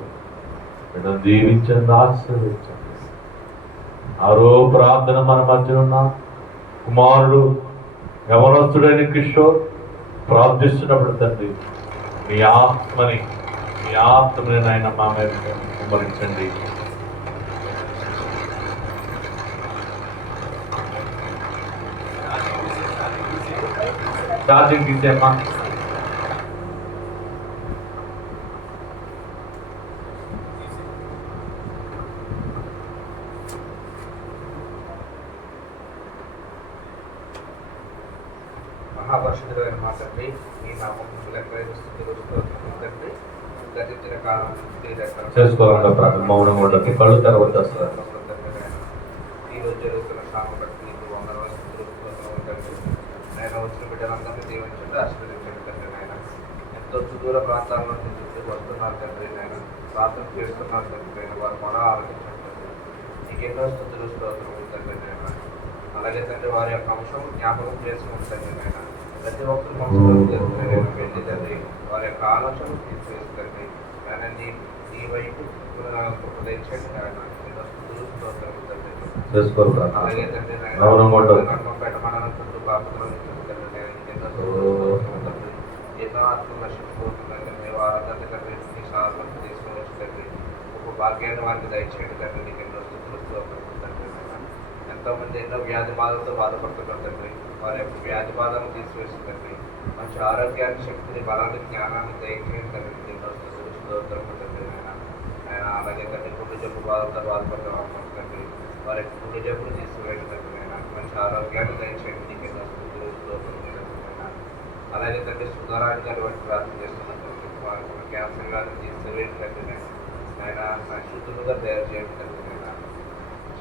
నేను దీవించండి, ఆశీర్వించండి. 6వ ప్రార్థన మన మధ్య ఉన్న కుమారుడు యవనస్తుడైన కిషోర్ ప్రార్థిస్తున్నప్పుడు తండ్రి మీ ఆత్మని ఆయన మా మీద కుమ్మరించండి. ఛార్జింగ్ తీసేమ్మా. మహాపరిషుడైన మా తండ్రి, మీ నామం తండ్రి. గతించిన కాలం చేసుకోవాలంటే ప్రార్థన మౌనంగా ఉండదు. కళ్ళు తెరవద్దు అసలు. ఈరోజు జరుగుతున్న శ్రామ బట్టి నీకు వందనాలు తండ్రి. నేను వచ్చిన బిడ్డలందరినీ దీవించండి, ఆశీర్వదించండి తండ్రి. నాయన ఎంతో సుదూర ప్రాంతాల నుండి చుట్టూ వస్తున్నారు తండ్రి. నాయన ప్రార్థన చేస్తున్నారు తండ్రి. వారు మొర ఆలోచించండి తండ్రి. నీకు ఎన్నో స్థుతులు స్తోత్రములు తండ్రి. నాయన అలాగే తండ్రి వారి యొక్క అంశం జ్ఞాపకం చేసుకుని తండ్రి. నాయన ప్రతి ఒక్కరు మనసులో చేసుకుని వెళ్ళి తండ్రి వారి యొక్క ఆలోచనలు తీసుకెళ్తండి. ఆయన నీ వైపు ఉపదేశండి. ఆయన ఎన్నో స్థుతులు స్తోత్రములు తండ్రి. అలాగే తండ్రి నర్మంపేట మండలం చుట్టూ బాపులను తండ్రి. ఎన్నో ఆత్మలు నశించిపోతుందండి. మీ వారందరినీ తండ్రి నీ సాధనకు తీసుకుని తండ్రి ఒక భాగ్యాన్ని వారికి దయచేయండి తండ్రి. నీకు ఎన్నో స్థుతులు స్తోత్రములు తండ్రి. ఎంతోమంది ఎన్నో వ్యాధి బాధలతో బాధపడుతున్నారు తండ్రి. వారి యొక్క వ్యాధి బాధలను తీసివేస్తుందండి. మంచి ఆరోగ్యాన్ని, శక్తిని, బలాన్ని, జ్ఞానాన్ని దయచేయండి తండ్రి. ఎన్నో స్థుతులు స్తోత్రములు తండ్రి. ఆయన అలాగే తండ్రి గుండె జబ్బు బాధలతో బాధపడుతున్నాం తండ్రి. వారి గుండె జబ్బులు తీసివేయండి తండ్రి. మంచి ఆరోగ్యాన్ని దయచేయండి. నీకు ఎన్నో స్థుతులు స్తోత్రములు తండ్రి. అలాగే తండ్రి సుధారాణి గారి వంటి ప్రార్థన చేస్తున్నాం తండ్రి. వారికి క్యాన్సర్ గారిని తీసివేయండి తండ్రి. ఆయన శుద్ధులుగా తయారు చేయండి తండ్రి.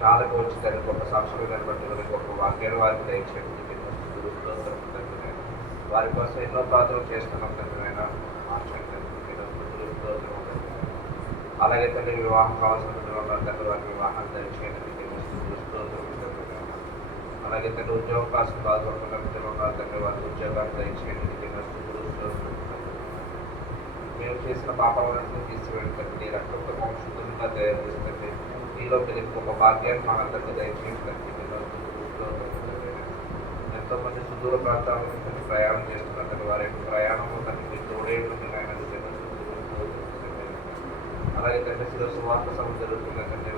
చాలా వచ్చి తండ్రి గొప్ప సాక్షులు కనబడుతున్నది. గొప్ప వాక్యాలు వారికి దయచేయండి. ఎన్నో స్థుతులు స్తోత్రములు తండ్రి. వారి కోసం ఎన్నో ప్రార్థనలు చేస్తున్నాం తండ్రి. ఆయన మార్చండి తండ్రి. ఎన్నో స్థుతులు స్తోత్రములు తండ్రి. అలాగే తండ్రి వివాహం కావాల్సిన ఉన్నారు తండ్రి. వారికి వివాహాన్ని దయచేయండి. ఎన్నో స్థుతులు స్తోత్రములు తండ్రి. అలాగే తండ్రి ఉద్యోగం కోసం బాధపడుతున్న బిడ్డలు ఉన్నారు తండ్రి. వారికి ఉద్యోగాన్ని దయచేయండి. ఎన్నో స్థుతులు స్తోత్రములు తండ్రి. మేము చేసిన పాపాలను తీసివేయండి తండ్రి. నీ రక్తంతో మమ్మల్ని శుద్ధంగా తయారు చేస్తుంది. నీలో తెలియని గొప్ప భాగ్యాన్ని మనందరికీ దయచేయండి తండ్రి. ఎంతోమంది సుదూర ప్రాంతాల నుంచి ప్రయాణం చేస్తున్నారు. వారి యొక్క ప్రయాణంలో తండ్రి మీరు తోడేటువంటి ఆయన అలాగే తండ్రి శిరస్సు వార్త సభ జరుగుతుంది తండ్రి.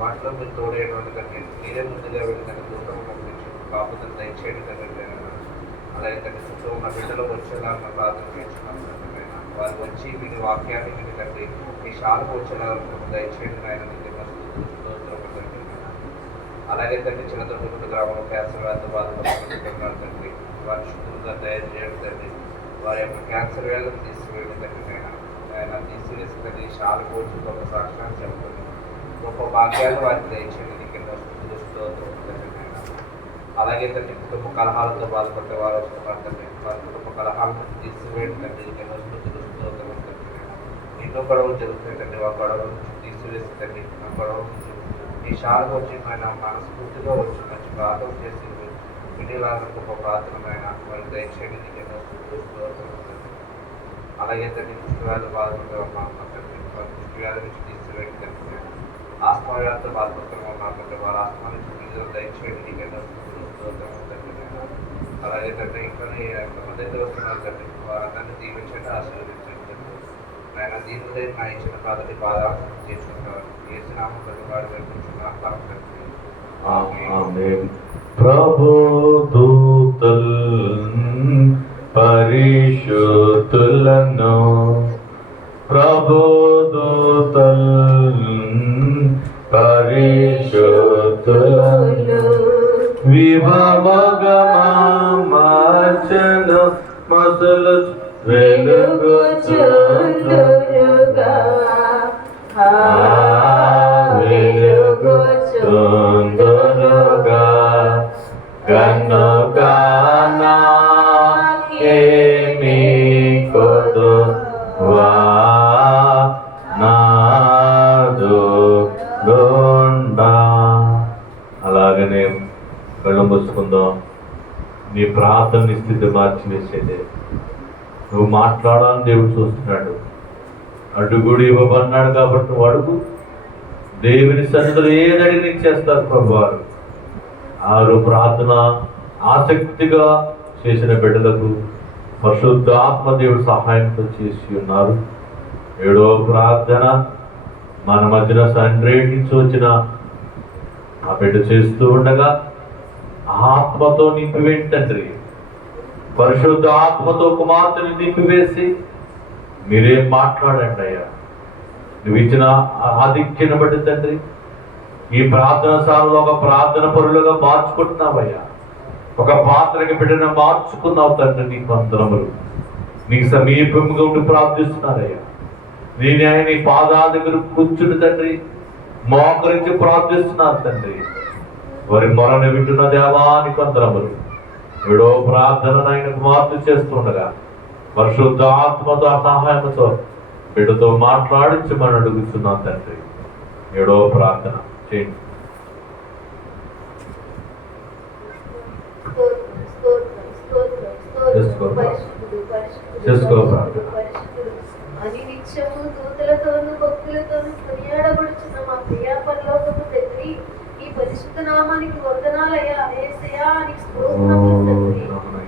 వాటిలో మీరు తోడేటువంటి తండ్రి. మీరే ముందుగా వెళ్ళిందంటే దూరం పంపించి కాపుతను దయచేయండి తండ్రి. అలాగే తండ్రి చుట్టూ ఉన్న బిడ్డలు వచ్చేలాగా ప్రార్థన చేస్తున్నాం తండ్రి. వారు వచ్చి మీ వాక్యాన్ని విని తండ్రి మీ శాలకు వచ్చేలాగా దయచేయండి ఆయన. అలాగే తండ్రి చిన్నతోటి గ్రామంలో క్యాన్సర్ వ్యాధితో బాధపడుతున్నారు తండ్రి. వారి శుద్ధులుగా తయారు చేయడం తండ్రి. వారి యొక్క క్యాన్సర్ వ్యాధులు తీసివేయడం తండ్రి. ఆయన తీసివేసి తండ్రి శాలకు వచ్చి గొప్ప సాక్ష్యాన్ని చెప్తుంది. గొప్ప భాగ్యాలు వారికి దయచేయండి. నీకు ఎన్నో స్థుతులు స్తోత్రములు తండ్రి. అలాగే తండ్రి కుటుంబ కలహాలతో బాధపడే వారు వస్తున్నారు తండ్రి. వారి కుటుంబ కలహాలను తీసివేయడం తండ్రి. నీకు ఎన్నో స్థుతులు స్తోత్రములు తండ్రి. ఎన్నో గొడవలు జరుగుతాయి తండ్రి. ఆ గొడవల నుంచి తీసివేసి తండ్రి. ఆ గొడవ నుంచి ఈ శాలకు వచ్చి ఆయన మనస్ఫూర్తిగా వచ్చి మంచి ప్రార్థన చేసి విడిలాగా గొప్ప ప్రార్థనమైన వారికి దయచేయండి. నీకు ఎన్నో స్థుతులు స్తోత్రములు తండ్రి. అలాగే తండ్రి కుష్ఠవ్యాధి బాధపడే ఉన్నారు తండ్రి. వారి కుష్ఠవ్యాధి నుంచి తీసివేయడం తండ్రి. ఆస్మా వ్యాధితో బాధపడుతూ ఉన్నారు తండ్రి. వారి ఆస్మా నుంచి విడుదల దయచేయండి. నీకు ఎన్నో స్థుతులు స్తోత్రములు తండ్రి. అలాగే తండ్రి ఇంకా ఎంతమంది అయితే వస్తున్నారు తండ్రి. వారందరినీ దీవించండి, ఆశీర్వదించండి తండ్రి. ఆయన దీనిలో నా ఇచ్చిన ప్రార్థన బాధ తీసుకుంటారు. ఏసునామం ప్రతి వాడి వైపుచున్నాను తండ్రి. ప్రభు దూతల్ పరిశుద్ధులను ప్రభు దూతల్ పరిశుద్ధులు విభవగమాచన మసలు వెలుగుచుందురుగా వెలుగుచుందురుగా కనుక నాకేమి కొదువా నాదు గుండా. అలాగనే కళ్ళు మూసుకుందాం. నీ ప్రార్థన స్థితి మార్చివేసేదే. నువ్వు మాట్లాడాలని దేవుడు చూస్తున్నాడు. అడుగుడు ఇవ్వబడినాడు కాబట్టి నువ్వు అడుగు. దేవుని సన్నిధిలో ఏదడిగి నీకు చేస్తారు ప్రభువారు. ఆరు ప్రార్థన ఆసక్తిగా చేసిన బిడ్డలకు పరిశుద్ధ ఆత్మదేవుడు సహాయంతో చేసి ఉన్నారు. 7వ ప్రార్థన మన మధ్యన తండ్రి నుంచి వచ్చిన ఆ బిడ్డ చేస్తూ ఉండగా ఆత్మతో నింపివేయండి తండ్రి. పరిశుద్ధ ఆత్మతో కుమార్తెని నింపివేసి మీరేం మాట్లాడండి అయ్యా. నువ్వు ఇచ్చిన ఆధిక్యను బట్టి తండ్రి ఈ ప్రార్థన సార్లు ఒక ప్రార్థన పరులుగా మార్చుకుంటున్నావయ్యా. ఒక పాత్రకి బిడ్డను మార్చుకున్నావు తండ్రి. నీకు వందనములు. నీకు సమీపంగా ఉండి ప్రార్థిస్తున్నారయ్యా. నేను ఆయన నీ పాదాల దగ్గర కూర్చుని తండ్రి మోకరించి ప్రార్థిస్తున్నాను తండ్రి. వారి మొరను వింటున్న దేవా నీకు వందనములు. 7వ ప్రార్థన ఆయనకు మార్పు చేస్తుండగా పరిశుద్ధ ఆత్మతో సహాయంతో బిడ్డతో మాట్లాడించమని అడుగుతున్నాను తండ్రి. 7వ ప్రార్థన చేయండి. చేసుకో ప్రార్థన. అని నిత్యము దూతలతోను భక్తులతోను కొనియాడబడుచున్న మా ప్రియా పరలోకపు తండ్రి, ఈ పరిశుద్ధ నామానికి వందనాలయ్యా. యేసయ్యా నీకు స్తోత్రములు తండ్రి.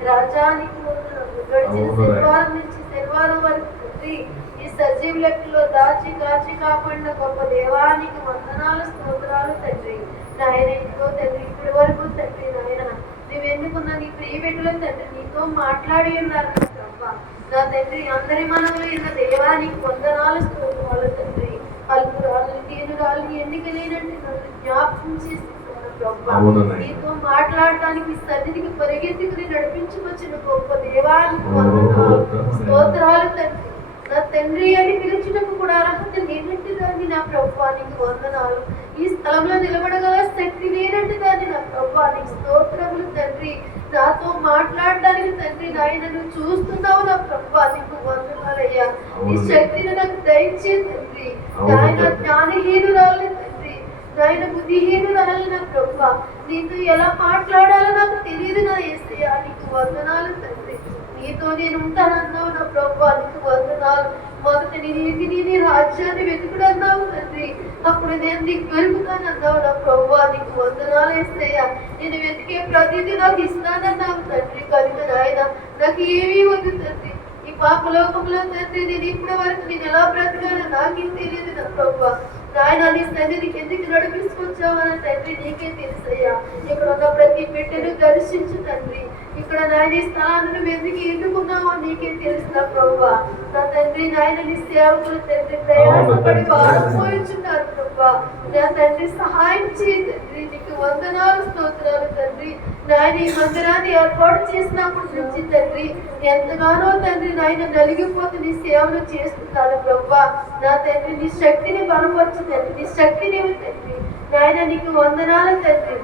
రాజానికి వందనములు. గడిచిన శనివారం నుంచి శనివారం వరకు తండ్రి ఈ సజీవ లెక్కలో దాచి కాచి కాపాడిన గొప్ప దేవానికి వందనాలు స్తోత్రాలు తండ్రి. నాయన ఇదిగో తండ్రి ఇప్పటి వరకు తండ్రి నాయన నువ్వు ఎన్నుకున్న నీ ప్రియ బిడ్డలు తండ్రి నీతో మాట్లాడి ఉన్నారు నా తండ్రి. అందరి మనవులు ఉన్న దేవానికి వందనాలు స్తోత్రాలు తండ్రి. అల్పురాలు దీనురాలు ఎన్నిక లేనంటే నన్ను జ్ఞాపకం చేస్తున్నాను ప్రభా. నీతో మాట్లాడటానికి మీ సన్నిధికి పరిగెత్తుకుని నడిపించుకొచ్చిన గొప్ప దేవానికి వందనాలు స్తోత్రాలు తండ్రి. నా తండ్రి అని పిలుచుటకు కూడా అర్హత లేనట్టు దాన్ని నా ప్రభువానికి వందనాలు. ఈ స్థలంలో నిలబడగల శక్తి లేనట్టు దాన్ని నా ప్రభువానికి స్తోత్రములు తండ్రి. నాతో మాట్లాడడానికి తండ్రి నాయన నువ్వు చూస్తున్నావు నా ప్రభువానికి వందనాలయ్యా. ఈ శక్తిని నాకు దయచే తండ్రి. నాయన జ్ఞానహీనురాలు తండ్రి, నాయన బుద్ధిహీనురాలు నా ప్రభువా. నీతో ఎలా మాట్లాడాలో నాకు తెలియదు నా యేసయ్యా. నీకు వందనాలు తండ్రి. నీతో నేను ఉంటానన్నావు నా ప్రభువా. నీకు వందనాలు. మొదట నీ నీతిని నీ రాజ్యాన్ని వెతుకుడన్నావు తండ్రి. అప్పుడు నేను నీకు దొరుకుతానన్నావు నా ప్రభువా. నీకు వందనాలు యేసయ్యా. నేను వెతికే ప్రతిదీ నాకు ఇస్తానన్నావు తండ్రి. కనుక నాయన నాకు ఏమీ వద్దు తండ్రి. ఈ పాపలోకంలో తండ్రి నేను ఇప్పటి వరకు నేను ఎలా బ్రతకాలో నాకేం తెలియదు నా ప్రభువా. నాయన నీ సన్నిధికి ఎందుకు నడిపించుకొచ్చావన్న తండ్రి నీకే తెలుసయ్యా. ఇక్కడ ఉన్న ప్రతి బిడ్డను దర్శించు తండ్రి. ఇక్కడ నాయన ఈ స్థలాన్ని నువ్వు ఎందుకు ఎన్నుకున్నావో నీకే తెలుసు నా ప్రభువా. నా తండ్రి నాయన నీ సేవకులు తండ్రి ప్రయాసపడి బాధపోయించున్నారు ప్రభువా. నా తండ్రి సహాయం చేయి తండ్రి. నీకు వందనాలు స్తోత్రాలు తండ్రి. నాయన ఈ మందిరాన్ని ఏర్పాటు చేసినప్పటి నుంచి తండ్రి ఎంతగానో తండ్రి నాయన నలిగిపోతూ నీ సేవలు చేస్తున్నాను ప్రభువా. నా తండ్రి నీ శక్తిని బలపరచు తండ్రి. నీ శక్తిని తండ్రి నాయన నీకు వందనాలు తండ్రి.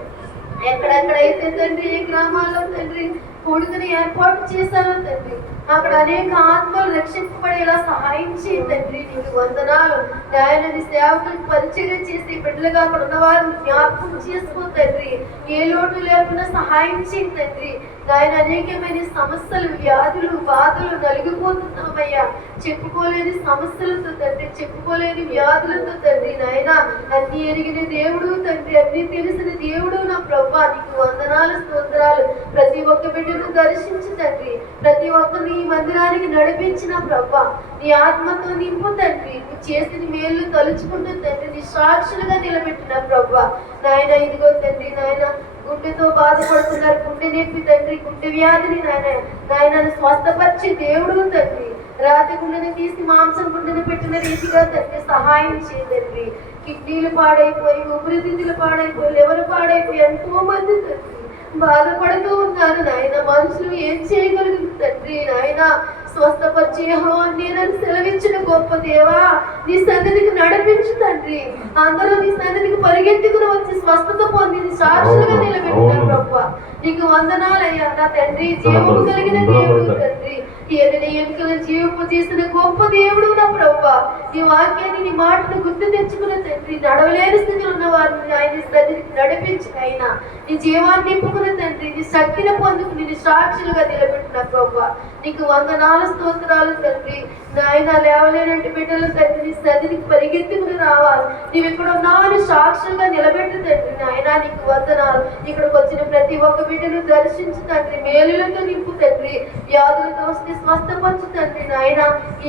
ఎక్కడెక్కడైతే తండ్రి ఏ గ్రామాల్లో తండ్రి కొడుకుని ఏర్పాటు చేశారో తండ్రి అక్కడ అనేక ఆత్మలు రక్షింపబడేలా సహాయం చేయి తండ్రి. నీకు వందనాలు. నాయన నీ సేవకులకు పరిచయం చేసి బిడ్డలుగా అక్కడ ఉన్న వారిని జ్ఞాపకం చేసుకో తండ్రి. ఏ లోటు లేకుండా సహాయం చేయి తండ్రి. నాయన అనేకమైన సమస్యలు వ్యాధులు బాధలు నలిగిపోతున్నామయ్యా. చెప్పుకోలేని సమస్యలతో తండ్రి, చెప్పుకోలేని వ్యాధులతో తండ్రి నాయన అన్ని ఎరిగిన దేవుడు తండ్రి, అన్ని తెలిసిన దేవుడు నా ప్రభువా. నీకు వందనాలు స్తోత్రాలు. ప్రతి ఒక్క బిడ్డను దర్శించు తండ్రి. ప్రతి ఒక్కరిని ఈ మందిరానికి నడిపించిన ప్రభువా. నీ ఆత్మతో నింపు తండ్రి. నువ్వు చేసిన మేలు తలుచుకుంటూ తండ్రి నీ సాక్షులుగా నిలబెట్టిన ప్రభువా. నాయన ఇదిగో తండ్రి నాయన గుండెతో బాధపడుతున్నారు. గుండె నొప్పి తండ్రి, గుండె వ్యాధిని నాయన స్వస్థపరిచే దేవుడు తండ్రి. రాతి గుండెని తీసి మాంసం గుండెని పెట్టిన రీతిగా తండ్రి సహాయం చేయండి. కిడ్నీలు పాడైపోయి, ఊపిరితిత్తులు పాడైపోయి, లివర్ పాడైపోయి ఎంతో మంది తండ్రి బాధపడుతూ ఉన్నారు నాయన. మనుషులు ఏం చేయగలుగుతుంది తండ్రి నాయన? స్వస్థపరిచి నేను సెలవించిన గొప్ప దేవా, నీ సన్నిధికి నడిపించు తండ్రి. అందరూ నీ సన్నిధికి పరిగెత్తుకుని వచ్చి స్వస్థత పొంది నీ సాక్షులుగా నిలబెట్టిన ప్రభు నీకు వందనాలయ్యా నా తండ్రి. జీవము కలిగిన దేవుడు తండ్రి, ఏదైనా ఎముకల జీవము చేసిన గొప్ప దేవుడు నా ప్రభు. నీ వాక్యాన్ని నీ మాటను గుర్తు తెచ్చుకున్న తండ్రి, నడవలేని స్థితిలో ఉన్న వారిని ఆయన సన్నిధికి నడిపించి అయినా నీ జీవాన్ని నింపుకున్న తండ్రి, నీ శక్తిని పొందుకుని నీ సాక్షులుగా నిలబెట్టిన ప్రభు నీకు వందనాలు స్తోత్రాలు తండ్రి. నాయన లేవలేనట్టు బిడ్డలు తండ్రి నీ సన్నిధికి పరిగెత్తుకుని రావాలి. నీవు ఇక్కడ ఉన్నావని సాక్షులుగా నిలబెట్టు తండ్రి నాయన నీకు వందనాలు. ఇక్కడికి వచ్చిన ప్రతి ఒక్క బిడ్డను దర్శించు తండ్రి, మేలులతో నింపు తండ్రి, వ్యాధులతో వస్తే స్వస్థపరచు తండ్రి నాయన.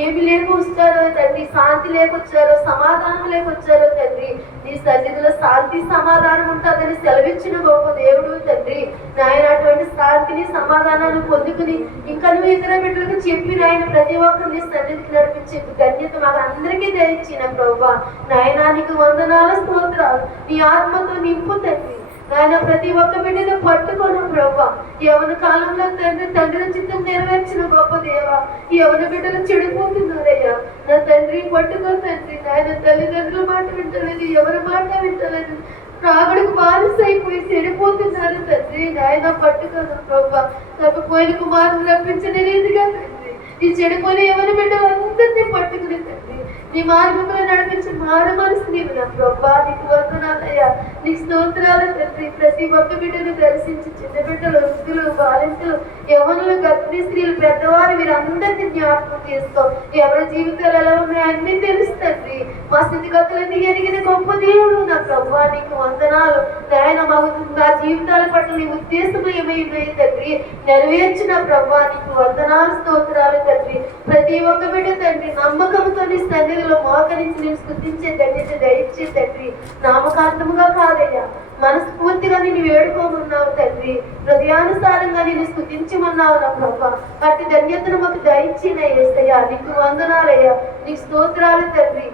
ఏమి లేక వస్తారో తండ్రి, శాంతి లేకొచ్చారో, సమాధానం లేకొచ్చారో తండ్రి, నీ సన్నిధిలో శాంతి సమాధానం ఉంటుందని సెలవిచ్చిన గొప్ప దేవుడు తండ్రి నాయన. అటువంటి శాంతిని సమాధానాన్ని పొందుకుని ఇంకా నువ్వు ఇతర బిడ్డలకు చెప్పి నాయన ప్రతి ఒక్కరు నీ సన్నిధికి నడిపించే ధన్యత మాకు అందరికీ ధరించిన ప్రభా నాయన నీకు వందనాలు స్తోత్రాలు. నీ ఆత్మతో నింపు తండ్రి నాయన. ప్రతి ఒక్క బిడ్డను పట్టుకోను ప్రభా. యవన కాలంలో తండ్రి తండ్రి చిత్తం నెరవేర్చిన గొప్ప దేవా, యవన బిడ్డలు చెడిపోతున్నారయ్యా నా తండ్రి. పట్టుకో తండ్రి నాయన. తల్లిదండ్రుల మాట వింటలేదు, ఎవరి మాట వింటలేదు, రాగుడికి బానిసైపోయి చెడిపోతున్నారు తండ్రి నాయన. పట్టుకోను ప్రభా. తప్పిపోయిన కుమారుని రప్పించిన రీతిగా తండ్రి ఈ చెడిపోయిన ఎవరి బిడ్డలందరినీ పట్టుకుని తండ్రి నీ మార్గంలో నడిపించి మారు మనసు నీవు నా ప్రభా నీకు వందనాలయ్యా. నీ స్తోత్రాలు తండ్రి. ప్రతి ఒక్క బిడ్డను దర్శించి చిన్న బిడ్డలు, వృద్ధులు, బాలింతలు, యవనులు, గర్భిణీ స్త్రీలు, పెద్దవారు వీరందరినీ జ్ఞాపకం చేసుకో. ఎవరి జీవితాలు ఎలా ఉన్నాయో అన్నీ తెలుసు తండ్రి. మా స్థితిగతులన్నీ ఎరిగిన గొప్ప దేవుడు నా ప్రభా నీకు వందనాలు నాయన. నా జీవితాల పట్ల నీ ఉద్దేశం ఏమైనాయి తండ్రి నెరవేర్చిన ప్రభా నీకు వందనాలు స్తోత్రాలు తండ్రి. ప్రతి ఒక్క బిడ్డ తండ్రి నమ్మకంతో నీ సన్నిధిలో మోకరించి నేను స్తుతించే ధన్యత దయచే తండ్రి. నామకార్థముగా కాదయ్యా, మనస్ఫూర్తిగా నేను వేడుకోమన్నావు తండ్రి. హృదయానుసారంగా నేను స్తుతించమన్నావు నా ప్రభా. అట్టి ధన్యతను మాకు దయచిన యేసయ్యా నీకు వందనాలయ్యా. నీకు స్తోత్రాలు తండ్రి.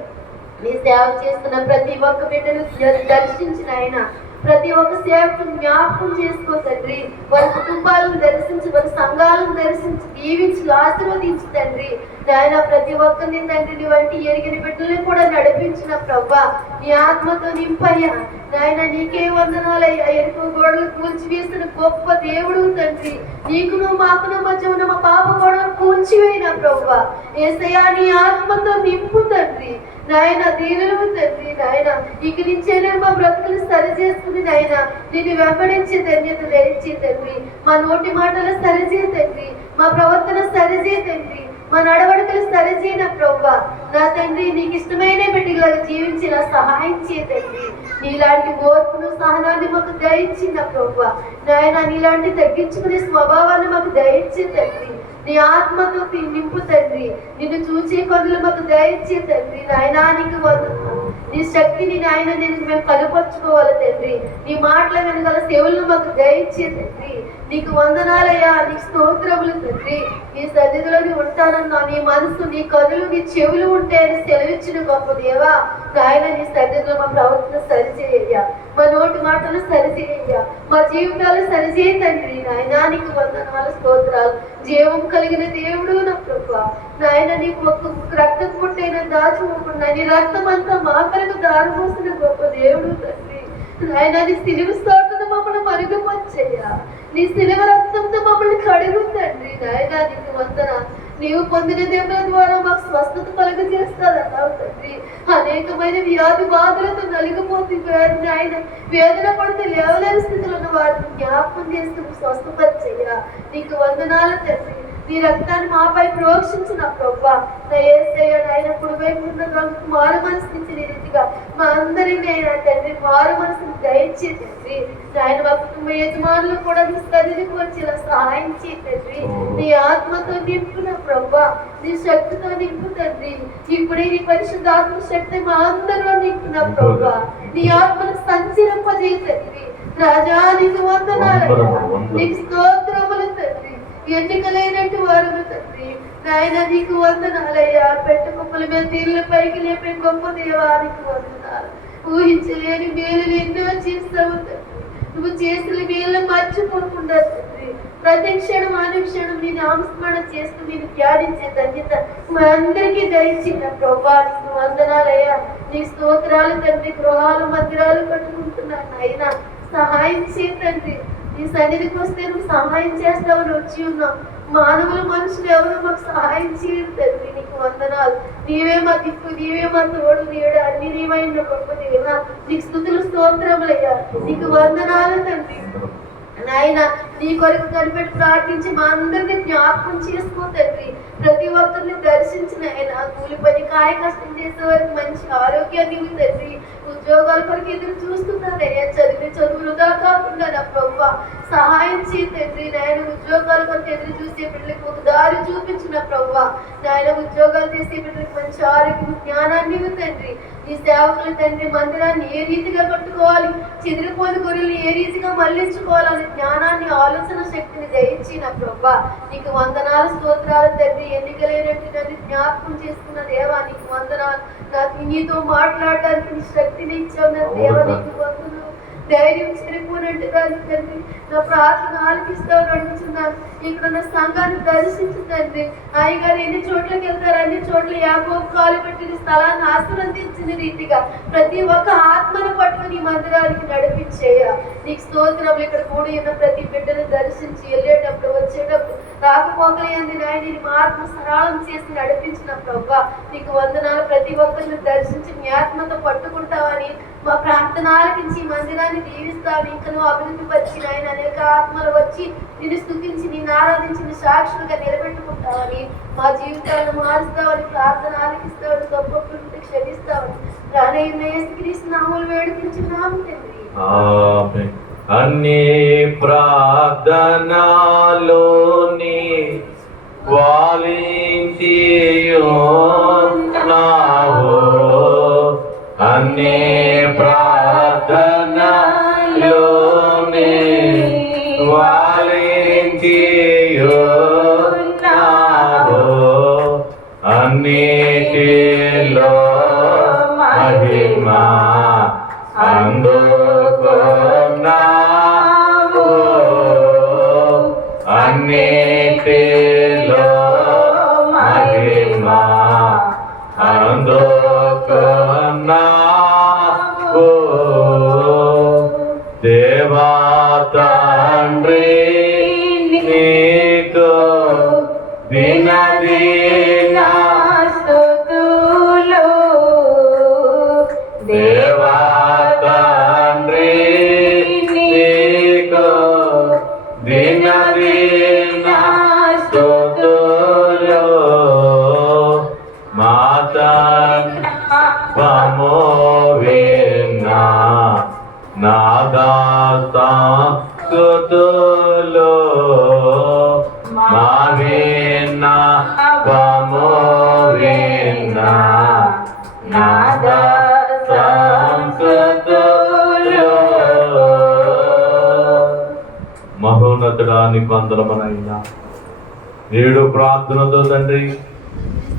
నీ సేవ చేస్తున్న ప్రతి ఒక్క బిడ్డను దర్శించిన ఆయన ప్రతి ఒక్క సేవకుని జ్ఞాపకం చేసుకో తండ్రి. వారి కుటుంబాలను దర్శించి, వారి సంఘాలను దర్శించి, దీవించి, ఆశీర్వదించి తండ్రి నాయన. ప్రతి ఒక్కరిని తండ్రి నీ వంటి ఎరిగిన బిడ్డల్ని కూడా నడిపించిన ప్రభా నీ ఆత్మతో నింపయ్యా నాయన. నీకే వందనాలయ్యా. ఎరుపు గోడలు కూల్చివేసిన గొప్ప దేవుడు తండ్రి. నీకును మాకును మధ్య ఉన్న మా పాప గోడలు కూల్చివేయిన ప్రభా యేసయ్యా నీ ఆత్మతో నింపు తండ్రి నాయన. దీనులు తండ్రి నాయన. ఇక నుంచేనే మా బ్రతుకులు సరి చేసుకుని నాయన నిన్ను వెంబడించే ధన్యత ధరించే తండ్రి. మా నోటి మాటలు సరిచే తండ్రి, మా ప్రవర్తన సరిచే తండ్రి, మా నడవడికలు సరిచేన ప్రభా నా తండ్రి. నీకు ఇష్టమైన బిడ్డలాగా జీవించిన సహాయం చే తండ్రి. నీలాంటి ఓర్పును సహనాన్ని మాకు దయచిన ప్రభా నాయన. నీలాంటి తగ్గించుకునే స్వభావాన్ని మాకు దయచే తండ్రి. నీ ఆత్మతో నింపు తండ్రి. నిన్ను చూసే కొద్దులు మాకు దయచే తండ్రి నాయనా. నీకు వందనాలు. నీ శక్తిని నాయన నేను మేము కనుపరుచుకోవాలి తండ్రి. నీ మాటల వెనకాల సేవలను మాకు దయచే తండ్రి. నీకు వందనాలయ్యా. నీకు స్తోత్రములు తండ్రి. నీ సన్నిధిలోని ఉంటానన్నా నీ మనసు, నీ కనులు, నీ చెవులు ఉంటాయని సెలవిచ్చిన గొప్ప దేవా నాయన. నీ సన్నిధిలో మా ప్రవర్తన సరిచేయ్యా, మా నోటి మాటలు సరిచేయ్యా, మా జీవితాలు సరిచేయ తండ్రి నాయన. నీకు వందనాలు స్తోత్రాలు. జీవం కలిగిన దేవుడు నా ప్రభా నాయన. నీకు ఒక్క రక్తం పుట్టైన దాచుకోకుండా నీ రక్తం అంతా మా కొరకు దారిపోసిన గొప్ప దేవుడు తండ్రి నాయన. నీ సిలువ స్తోత్రం మమ్మల్ని మరుగుపరిచేయ్యా. నీ సిలువ రక్తంతో మమ్మల్ని కడుగు తండ్రి నాయన. నీకు వందనాలు. నీవు పొందిన దెబ్బల ద్వారా మాకు స్వస్థత కలుగజేస్తాదన్నావు తండ్రి. అనేకమైన వ్యాధి బాధలతో నలిగిపోతుంది నాయన. వేదన పడితే లేవలేని స్థితిలో ఉన్న వారిని జ్ఞాపకం చేస్తూ స్వస్థపరిచేయ్యా. నీకు వందనాలు తండ్రి. నీ రక్తాన్ని మాపై ప్రోక్షించిన ప్రభా నా యేసయ్య నాయన. కుడివైపు ఉన్న మారు మనసునిచ్చిన రీతిగా మా అందరినీ అయినా తండ్రి మారు మనసుని దయచే తండ్రి నాయన. మా కుటుంబ యజమానులు కూడా నీ సన్నిధికి వచ్చేలా సహాయం చేయ తండ్రి. నీ ఆత్మతో నింపున ప్రభా, నీ శక్తితో నింపు తండ్రి. ఇప్పుడే నీ పరిశుద్ధాత్మ శక్తి మా అందరిలో నింపున ప్రభా. నీ ఆత్మను సంచరింపజేయ తండ్రి రాజా. నీకు వందనాలు. నీకు స్తోత్రములు తండ్రి. ఎన్నికలైనట్టు వారు తండ్రి నాయన. నీకు వందనాలయ్యా. పెట్ట కుప్పల మీద తీర్ల పైకి లేపే గొప్ప దేవా నీకు వందనాలు. ఊహించలేని మేలు ఎన్నో చేస్తావు తండ్రి. నువ్వు చేసిన మేలు మర్చిపోకుండా తండ్రి ప్రతి క్షణం అనుక్షణం నేను నామస్మరణ చేస్తూ నేను ధ్యానించే ధన్యత మా అందరికీ దయచిన ప్రభా నీకు వందనాలయ్యా. నీ స్తోత్రాలు తండ్రి. గృహాలు మందిరాలు కట్టుకుంటున్నాను అయినా సహాయం చేయ తండ్రి. నీ సన్నిధికి వస్తే నువ్వు సహాయం చేస్తావని వచ్చి ఉన్నావు. మానవులు మనుషులు ఎవరు మాకు సహాయం చేయరు తండ్రి. నీకు వందనాలు. నీవే మా దిక్కు, నీవే మా తోడు, నీవే అన్ని నీవైన గొప్ప దేవా. నీకు స్తుతులు స్తోత్రములయ్యా. నీకు వందనాలు తండ్రి. నాయన నీ కొరకు కనిపెట్టి ప్రార్థించి మా అందరినీ జ్ఞాపకం చేసుకో తండ్రి. ప్రతి ఒక్కరిని దర్శించిన ఆయన కూలి పని కాయ కష్టం చేసే వారికి మంచి ఆరోగ్యాన్ని ఇవ్వు తండ్రి. ఉద్యోగాల కొరకు ఎదురు చూస్తున్నారయ్యా. చదివే చదువులుగా కాకుండా నా ప్రభు సహాయం చేయ తండ్రి. నాయన ఉద్యోగాల కొరకు ఎదురు చూసే బిడ్డలకు ఒక దారి చూపించిన ప్రభు. నాయన ఉద్యోగాలు చేసే బిడ్డలకు మంచి ఆరోగ్యం జ్ఞానాన్ని ఇవ్వు తండ్రి. ఈ సేవకుల తండ్రి మందిరాన్ని ఏ రీతిగా కట్టుకోవాలి, చెదిరిపోని గొర్రెల్ని ఏ రీతిగా మళ్లించుకోవాలనే జ్ఞానాన్ని ఆలోచన శక్తిని దయచిన ప్రభా నీకు వందనాలు స్తోత్రాలు తండ్రి. ఎన్నికలైనట్టు నన్ను జ్ఞాపకం చేసుకున్న దేవా నీకు వందనాలు. నాకు నీతో మాట్లాడడానికి నీ శక్తిని ఇచ్చావు నా దేవా నీకు వందనాలు. ధైర్యం సరిపోనట్టుగా తండ్రి నా ప్రార్థన ఆలపిస్తావు అడుగుతున్నాను. ఇక్కడున్న సంఘాన్ని దర్శించు తండ్రి. అయ్యగారు ఎన్ని చోట్లకి వెళ్తారు అన్ని చోట్ల యాకోబు కాలు పెట్టిన స్థలాన్ని ఆశీర్వదించిన రీతిగా ప్రతి ఒక్క ఆత్మను పట్టుకుని మందిరానికి నడిపించేయ నీకు స్తోత్రం. ఇక్కడ కూడి ఉన్న ప్రతి బిడ్డను దర్శించి వెళ్ళేటప్పుడు వచ్చేటప్పుడు రాకపోకలేంది నాయన నీ ఆత్మ సరళం చేసి నడిపించిన ప్రభా నీకు వందనాలు. ప్రతి ఒక్కరిని దర్శించి నీ ఆత్మతో పట్టుకుంటావని మా ప్రార్థన ఆలకించి మందిరాన్ని దీవిస్తావు. ఇంకా నువ్వు అభివృద్ధి పరిచిన ఆయన అనేక ఆత్మలు వచ్చి నిన్ను స్తుతించి నిన్ను ఆరాధించి సాక్షులుగా నిలబెట్టుకుంటావని మా జీవితాలను మారుస్తావని ప్రార్థన ఆలకిస్తావని తప్పకుండా క్షమిస్తావని రానయ్య యేసుక్రీస్తు నామములో వేడుకుంటున్నాము తండ్రి. ఆమేన్. అన్ని ప్రార్థనలోని వాలించియున్నావు. అన్ని ప్రార్థనలోని వాలించియున్నావు. అన్నిటిలో మహిమ అందుకున్నావు. అన్నిటిలో మహిమ అందుకున్నావు. దేవా తండ్రి నీకు దినదిన స్తుతులు. దేవా తండ్రి నీకు దినదిన స్తుతులు. మాతను విన్నా నాదాస్తా స్తుతులు. మా విన్నా వము విన్నా నాదాస్తా స్తుతులు. మహోన్నతుడా నీకు వందనమునైనా నేడు ప్రార్థనతో తండ్రి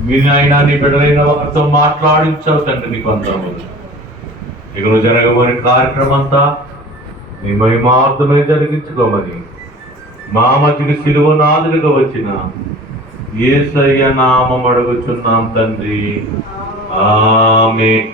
మీ నాయన నీ బిడ్డలైన వారితో మాట్లాడించావు తండ్రి నీకు వందనములు. ఇక నువ్వు జరగబోయే కార్యక్రమం అంతా నీ మహిమార్థమై జరిగించుకోమని మా మధ్యకి సిలువ నాదులుగా వచ్చిన యేసయ్య నామం అడుగుచున్నాం తండ్రి. ఆమేన్.